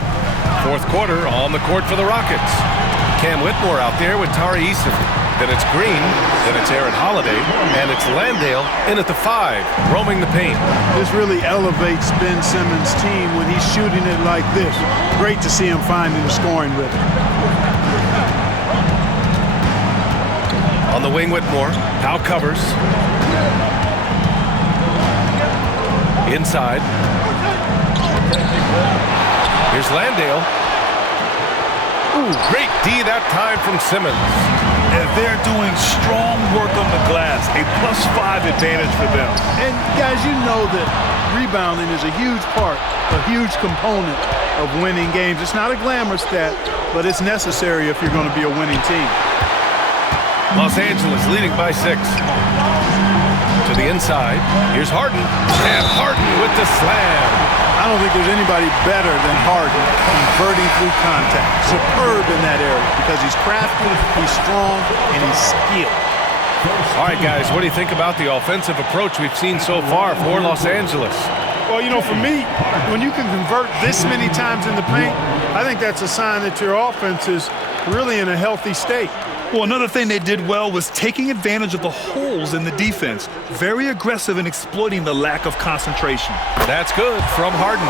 Fourth quarter on the court for the Rockets. Cam Whitmore out there with Tari Eason. Then it's Green, then it's Aaron Holiday, and it's Landale in at the 5, roaming the paint. This really elevates Ben Simmons' team when he's shooting it like this. Great to see him finding the scoring rhythm. On the wing, Whitmore. Powell covers. Inside. Here's Landale. Ooh, great D that time from Simmons. And they're doing strong work on the glass, a +5 advantage for them. And guys, you know that rebounding is a huge part, a huge component of winning games. It's not a glamour stat, but it's necessary if you're going to be a winning team. Los Angeles leading by 6. To the inside. Here's Harden. And Harden with the slam. I don't think there's anybody better than Harden converting through contact. Superb in that area because he's crafty, he's strong, and he's skilled. All right, guys, what do you think about the offensive approach we've seen so far for Los Angeles? Well, you know, for me, when you can convert this many times in the paint, I think that's a sign that your offense is really in a healthy state. Well, another thing they did well was taking advantage of the holes in the defense. Very aggressive in exploiting the lack of concentration. That's good from Harden.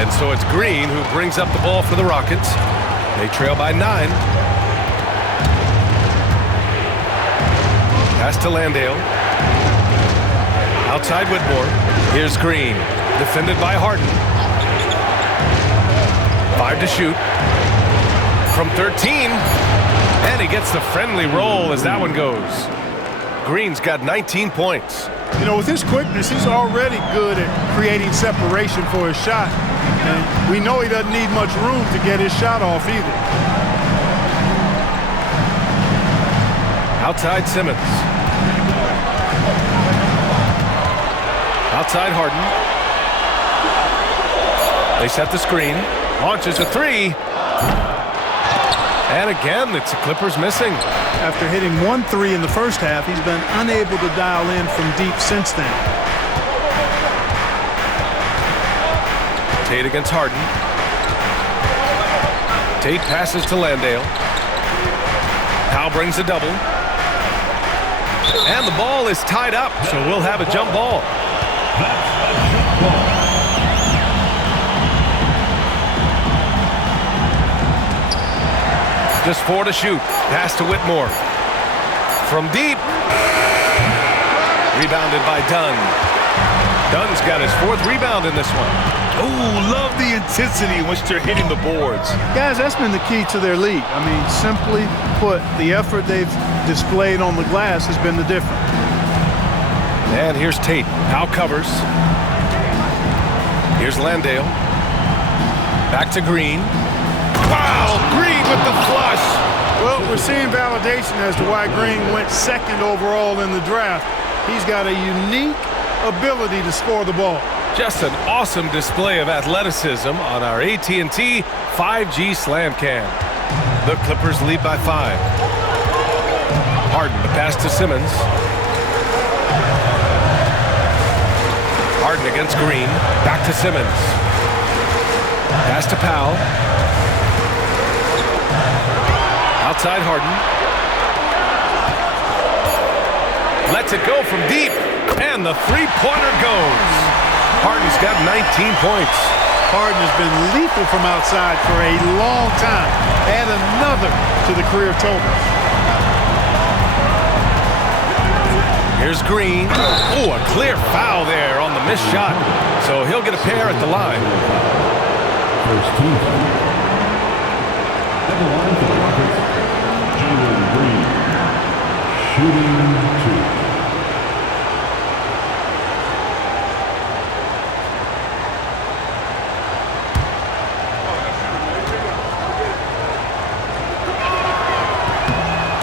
And so it's Green who brings up the ball for the Rockets. They trail by 9. Pass to Landale. Outside Whitmore. Here's Green. Defended by Harden. 5 to shoot. From 13. And he gets the friendly roll as that one goes. Green's got 19 points. You know, with his quickness, he's already good at creating separation for his shot. And we know he doesn't need much room to get his shot off either. Outside Simmons. Outside Harden. They set the screen. Launches a 3. And again, it's the Clippers missing. After hitting 1 3 in the first half, he's been unable to dial in from deep since then. Tate against Harden. Tate passes to Landale. Powell brings a double. And the ball is tied up, so we'll have a jump ball. That's a jump ball. Just 4 to shoot. Pass to Whitmore. From deep. Rebounded by Dunn. Dunn's got his 4th rebound in this one. Ooh, love the intensity in which they're hitting the boards. Guys, that's been the key to their lead. I mean, simply put, the effort they've displayed on the glass has been the difference. And here's Tate. Powell covers. Here's Landale. Back to Green. Wow, Green with the flush. Well, we're seeing validation as to why Green went 2nd overall in the draft. He's got a unique ability to score the ball. Just an awesome display of athleticism on our AT&T 5G Slam Cam. The Clippers lead by 5. Harden, the pass to Simmons. Harden against Green. Back to Simmons. Pass to Powell. Outside Harden. Lets it go from deep. And the 3-pointer goes. Harden's got 19 points. Harden has been lethal from outside for a long time. Add another to the career totals. Here's Green. Oh, a clear foul there on the missed shot. So he'll get a pair at the line. First team. At the line for the Rockets, Jalen Green. Shooting 2.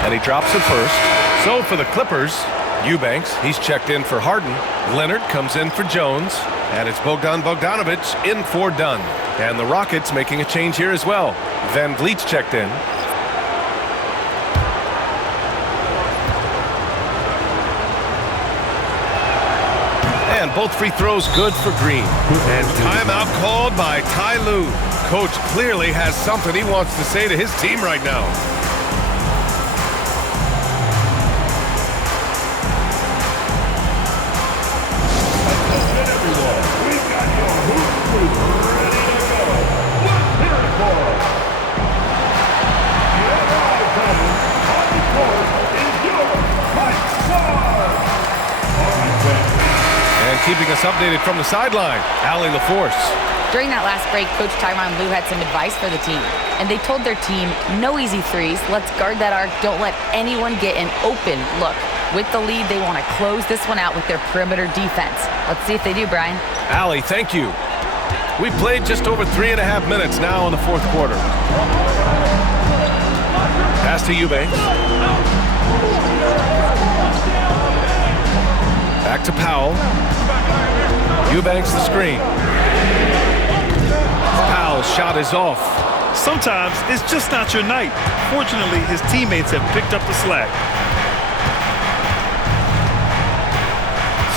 And he drops it first. So for the Clippers, Eubanks, he's checked in for Harden. Leonard comes in for Jones. And it's Bogdan Bogdanovic in for Dunn. And the Rockets making a change here as well. Van Vliet's checked in. And both free throws good for Green. And timeout called by Ty Lue. Coach clearly has something he wants to say to his team right now. Keeping us updated from the sideline, Allie LaForce. During that last break, Coach Tyronn Lue had some advice for the team. And they told their team, no easy threes. Let's guard that arc. Don't let anyone get an open look. With the lead, they want to close this one out with their perimeter defense. Let's see if they do, Brian. Allie, thank you. We played just over 3.5 minutes now in the 4th quarter. Pass to Eubanks. Back to Powell. Eubanks the screen. Powell's shot is off. Sometimes it's just not your night. Fortunately, his teammates have picked up the slack.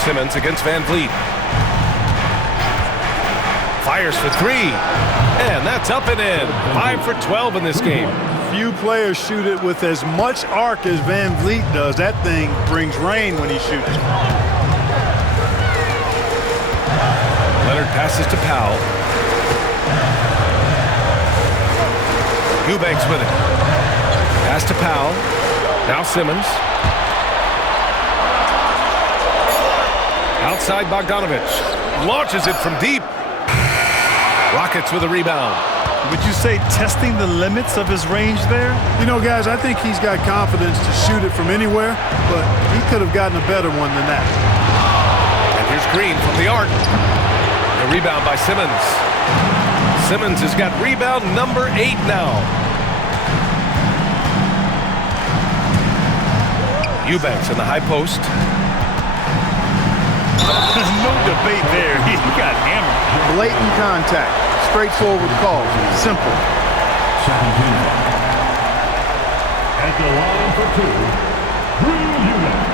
Simmons against Van Vliet. Fires for three. And that's up and in. 5 for 12 in this game. Few players shoot it with as much arc as Van Vliet does. That thing brings rain when he shoots. Leonard passes to Powell. Eubanks with it. Pass to Powell. Now Simmons. Outside Bogdanovich. Launches it from deep. Rockets with a rebound. Would you say testing the limits of his range there? You know, guys, I think he's got confidence to shoot it from anywhere, but he could have gotten a better one than that. And here's Green from the arc. The rebound by Simmons. Simmons has got rebound number 8 now. Eubanks in the high post. No debate there. He got hammered. Blatant contact. Straightforward call. Simple. At the line for 2, Drew Eubanks.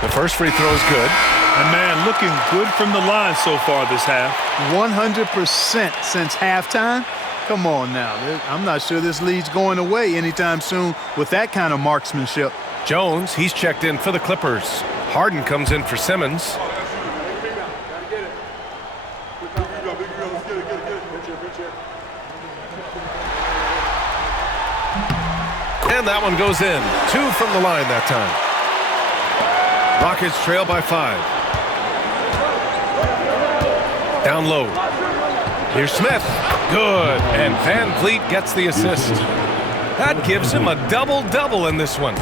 The first free throw is good. And man, looking good from the line so far this half. 100% since halftime. Come on now. I'm not sure this lead's going away anytime soon with that kind of marksmanship. Jones, he's checked in for the Clippers. Harden comes in for Simmons. And that one goes in. 2 from the line that time. Rockets trail by 5. Down low. Here's Smith. Good. And Van Vliet gets the assist. That gives him a double-double in this one.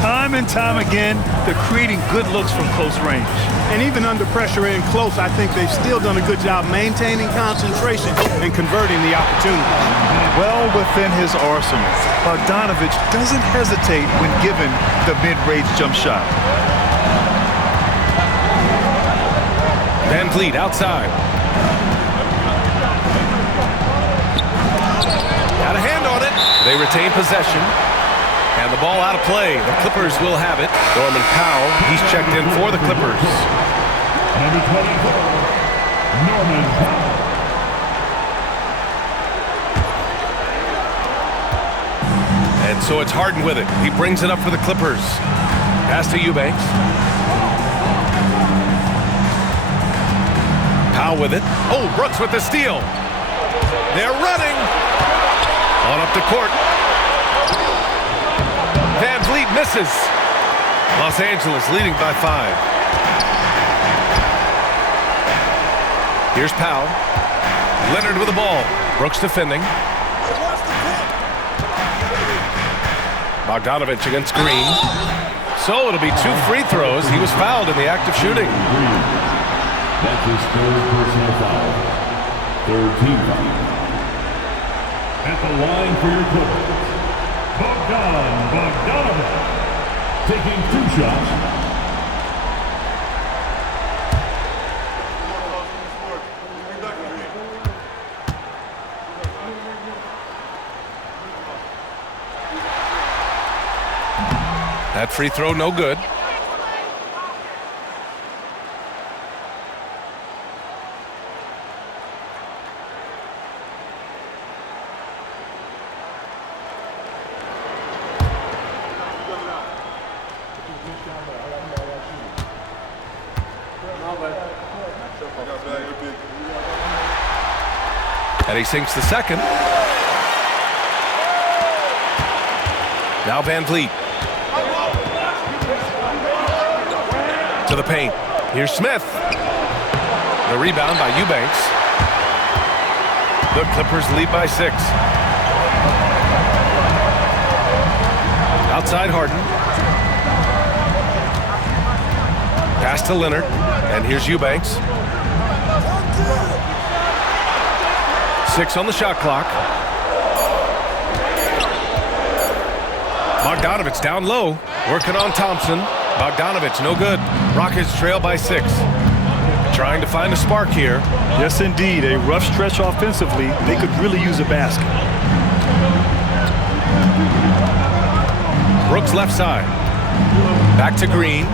Time and time again, they're creating good looks from close range. And even under pressure in close, I think they've still done a good job maintaining concentration and converting the opportunity. Well within his arsenal. Bogdanovich doesn't hesitate when given the mid-range jump shot. Van Vliet outside. Got a hand on it. They retain possession. And the ball out of play. The Clippers will have it. Norman Powell, he's checked in for the Clippers. Number 24, Norman Powell. And so it's Harden with it. He brings it up for the Clippers. Pass to Eubanks. Powell with it. Oh, Brooks with the steal. They're running. On up to court. Van Vliet misses. Los Angeles leading by 5. Here's Powell. Leonard with the ball. Brooks defending. Bogdanovich against Green. So it'll be 2 free throws. He was fouled in the act of shooting. That's his 3rd personal foul. 3rd team foul. At the line for your Clippers, Bogdanovich taking 2 shots. That free throw no good. And he sinks the second. Now Van Vliet. To the paint. Here's Smith. The rebound by Eubanks. The Clippers lead by 6. Outside Harden. Pass to Leonard. And here's Eubanks. 6 on the shot clock. Bogdanovich down low. Working on Thompson. Bogdanovich, no good. Rockets trail by 6. Trying to find a spark here. Yes, indeed. A rough stretch offensively. They could really use a basket. Brooks left side. Back to Green.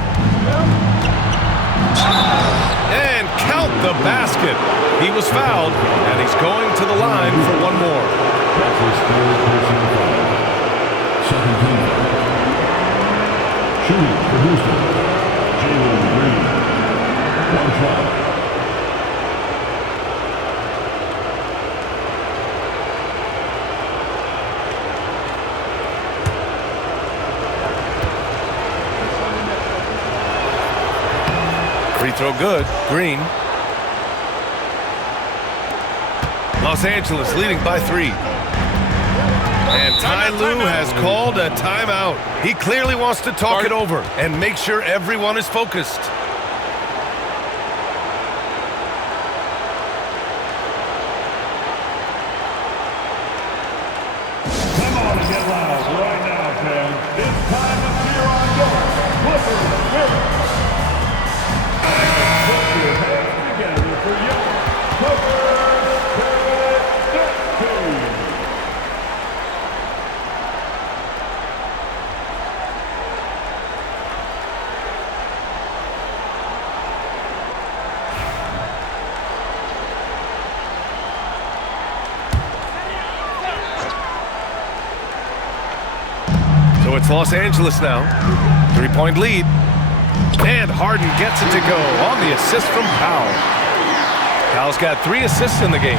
And count the basket. He was fouled, and he's going to the line for one more. That's his third personal foul. Second team. Shooting for Houston, Jalen Green. One foul. Free throw good. Green. Los Angeles leading by 3. And Ty Lue has called a timeout. He clearly wants to talk it over and make sure everyone is focused. Come on and get loud right now, fans. It's time to cheer on your Clippers winner. Put your hands together for your Clippers team. So it's Los Angeles now. 3-point lead. And Harden gets it to go on the assist from Powell. Powell's got 3 assists in the game.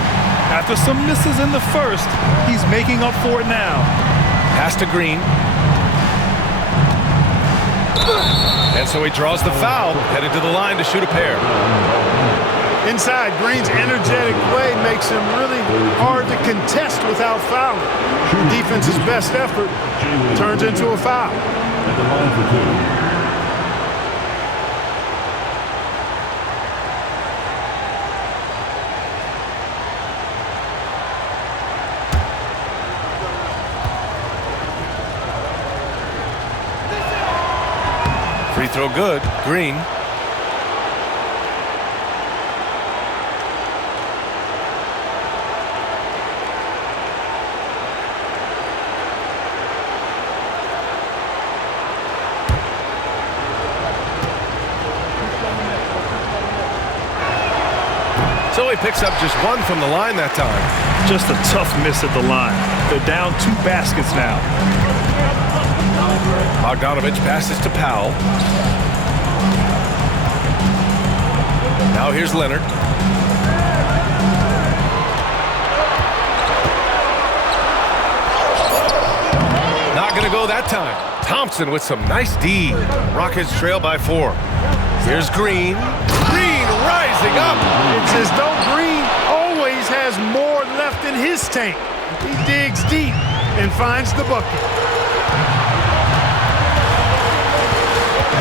After some misses in the first, he's making up for it now. Pass to Green. And so he draws the foul, headed to the line to shoot a pair. Inside, Green's energetic play makes him really hard to contest without fouling. Defense's best effort turns into a foul. At the line for 2. Free throw good. Green. So he picks up just 1 from the line that time. Just a tough miss at the line. They're down 2 baskets now. Bogdanovich passes to Powell. Now here's Leonard. Not going to go that time. Thompson with some nice D. Rockets trail by 4. Here's Green. Green rising up. It's as though Green always has more left in his tank. He digs deep and finds the bucket.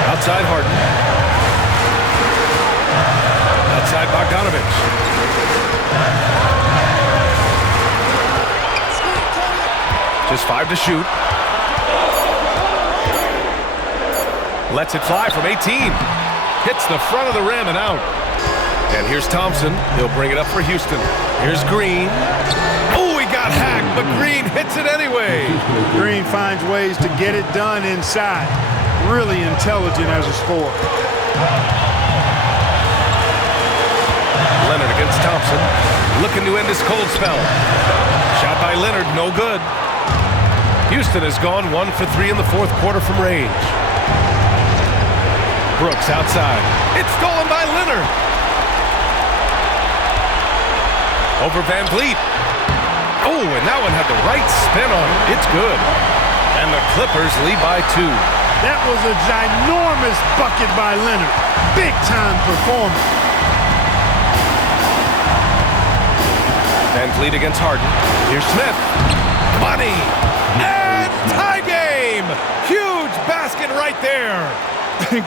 Outside Harden. Outside Bogdanovich. Just 5 to shoot. Lets it fly from 18. Hits the front of the rim and out. And here's Thompson. He'll bring it up for Houston. Here's Green. Oh, he got hacked, but Green hits it anyway. Green finds ways to get it done inside. Really intelligent as a scorer. Leonard against Thompson. Looking to end his cold spell. Shot by Leonard, no good. Houston has gone 1 for 3 in the 4th quarter from range. Brooks outside. It's stolen by Leonard. Over Van Vliet. Oh, and that one had the right spin on it. It's good. And the Clippers lead by 2. That was a ginormous bucket by Leonard. Big-time performance. Van Vliet against Harden. Here's Smith. Money. And tie game. Houston basket right there.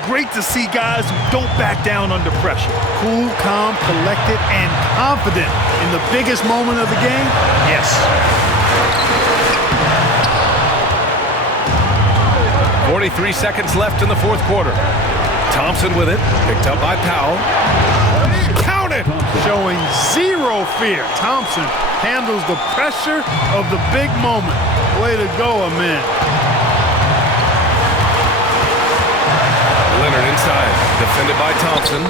Great to see guys who don't back down under pressure. Cool, calm, collected, and confident in the biggest moment of the game? Yes. 43 seconds left in the fourth quarter. Thompson with it, picked up by Powell. Count it! Showing zero fear. Thompson handles the pressure of the big moment. Way to go, Amin. Leonard inside, defended by Thompson.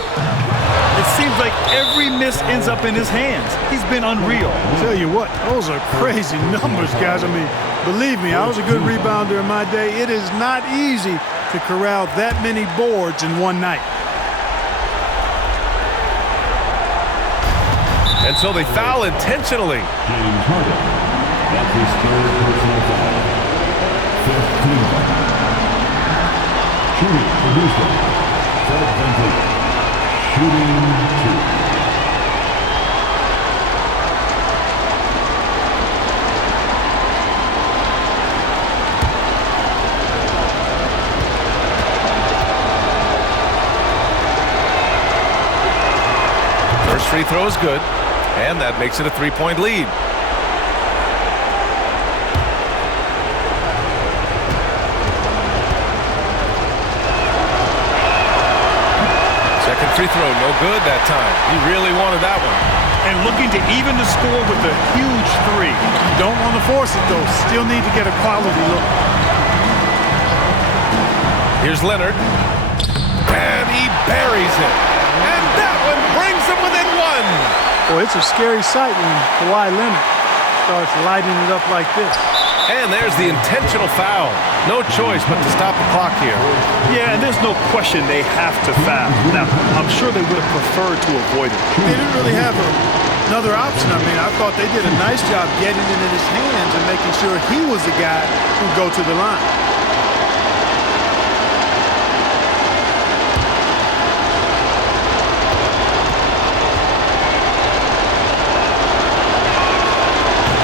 It seems like every miss ends up in his hands. He's been unreal. Tell you what, those are crazy numbers, guys. I mean, believe me, I was a good rebounder in my day. It is not easy to corral that many boards in one night. And so they foul intentionally. James Harden. That's his third personal foul. 15. Shooting for Houston. Fred VanVleet. Shooting 2. First free throw is good, and that makes it a 3-point lead. Second free throw, no good that time. He really wanted that one. And looking to even the score with a huge three. Don't want to force it, though. Still need to get a quality look. Here's Leonard, and he buries it. And that one brings him within one. Boy, it's a scary sight when Kawhi Leonard starts lighting it up like this. And there's the intentional foul. No choice but to stop the clock here. Yeah, and there's no question they have to foul. Now, I'm sure they would have preferred to avoid it. They didn't really have another option. I mean, I thought they did a nice job getting it in his hands and making sure he was the guy who'd go to the line.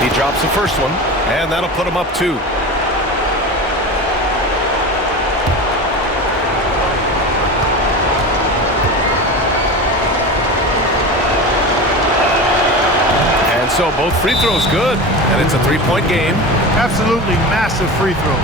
He drops the first one, and that'll put him up 2. And so both free throws good, and it's a 3-point game. Absolutely massive free throw.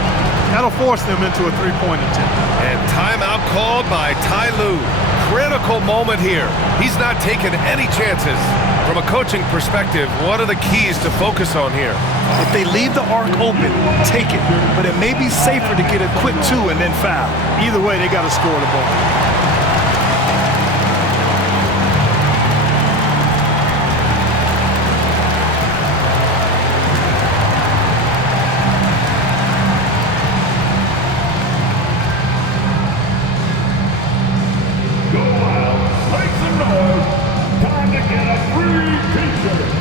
That'll force them into a three-point attempt. And timeout called by Ty Lue. Critical moment here. He's not taking any chances. From a coaching perspective, what are the keys to focus on here? If they leave the arc open, take it. But it may be safer to get a quick 2 and then foul. Either way, they got to score the ball. Go out. Make some noise. Time to get a free t-shirt.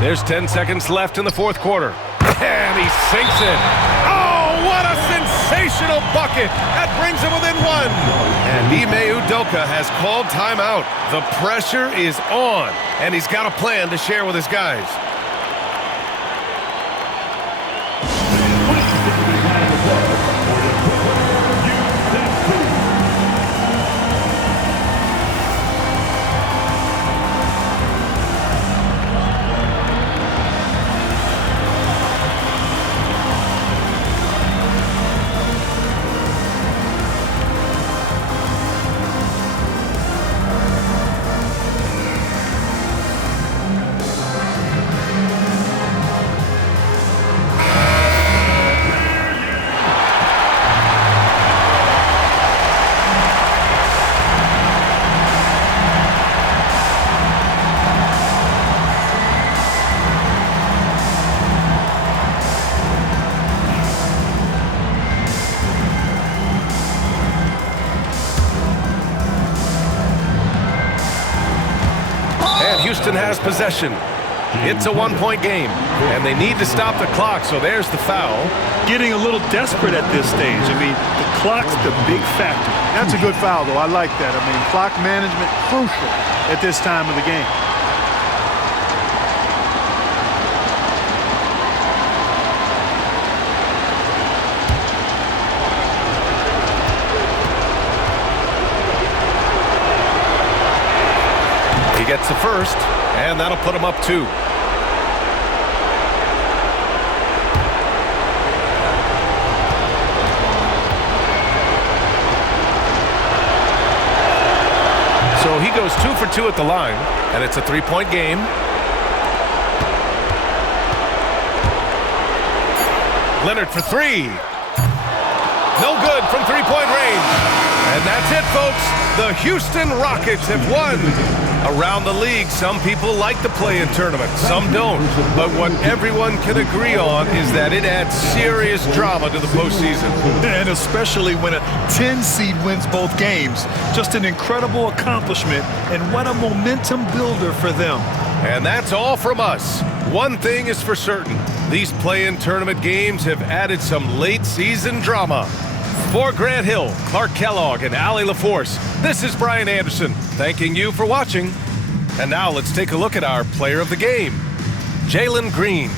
There's 10 seconds left in the fourth quarter. And he sinks it. Oh, what a sensational bucket. That brings him within 1. And Ime Udoka has called timeout. The pressure is on, and he's got a plan to share with his guys. And Houston has possession. It's a one-point game, and they need to stop the clock, so there's the foul. Getting a little desperate at this stage. I mean, the clock's the big factor. That's a good foul, though. I like that. I mean, clock management crucial at this time of the game. He gets the first, and that'll put him up 2. So he goes 2 for 2 at the line, and it's a 3-point game. Leonard for 3. No good from 3-point range. And that's it, folks. The Houston Rockets have won. Around the league, some people like the play-in tournament, some don't. But what everyone can agree on is that it adds serious drama to the postseason. And especially when a 10 seed wins both games. Just an incredible accomplishment, and what a momentum builder for them. And that's all from us. One thing is for certain. These play-in tournament games have added some late-season drama. For Grant Hill, Clark Kellogg, and Allie LaForce, this is Brian Anderson, thanking you for watching. And now let's take a look at our player of the game, Jalen Green.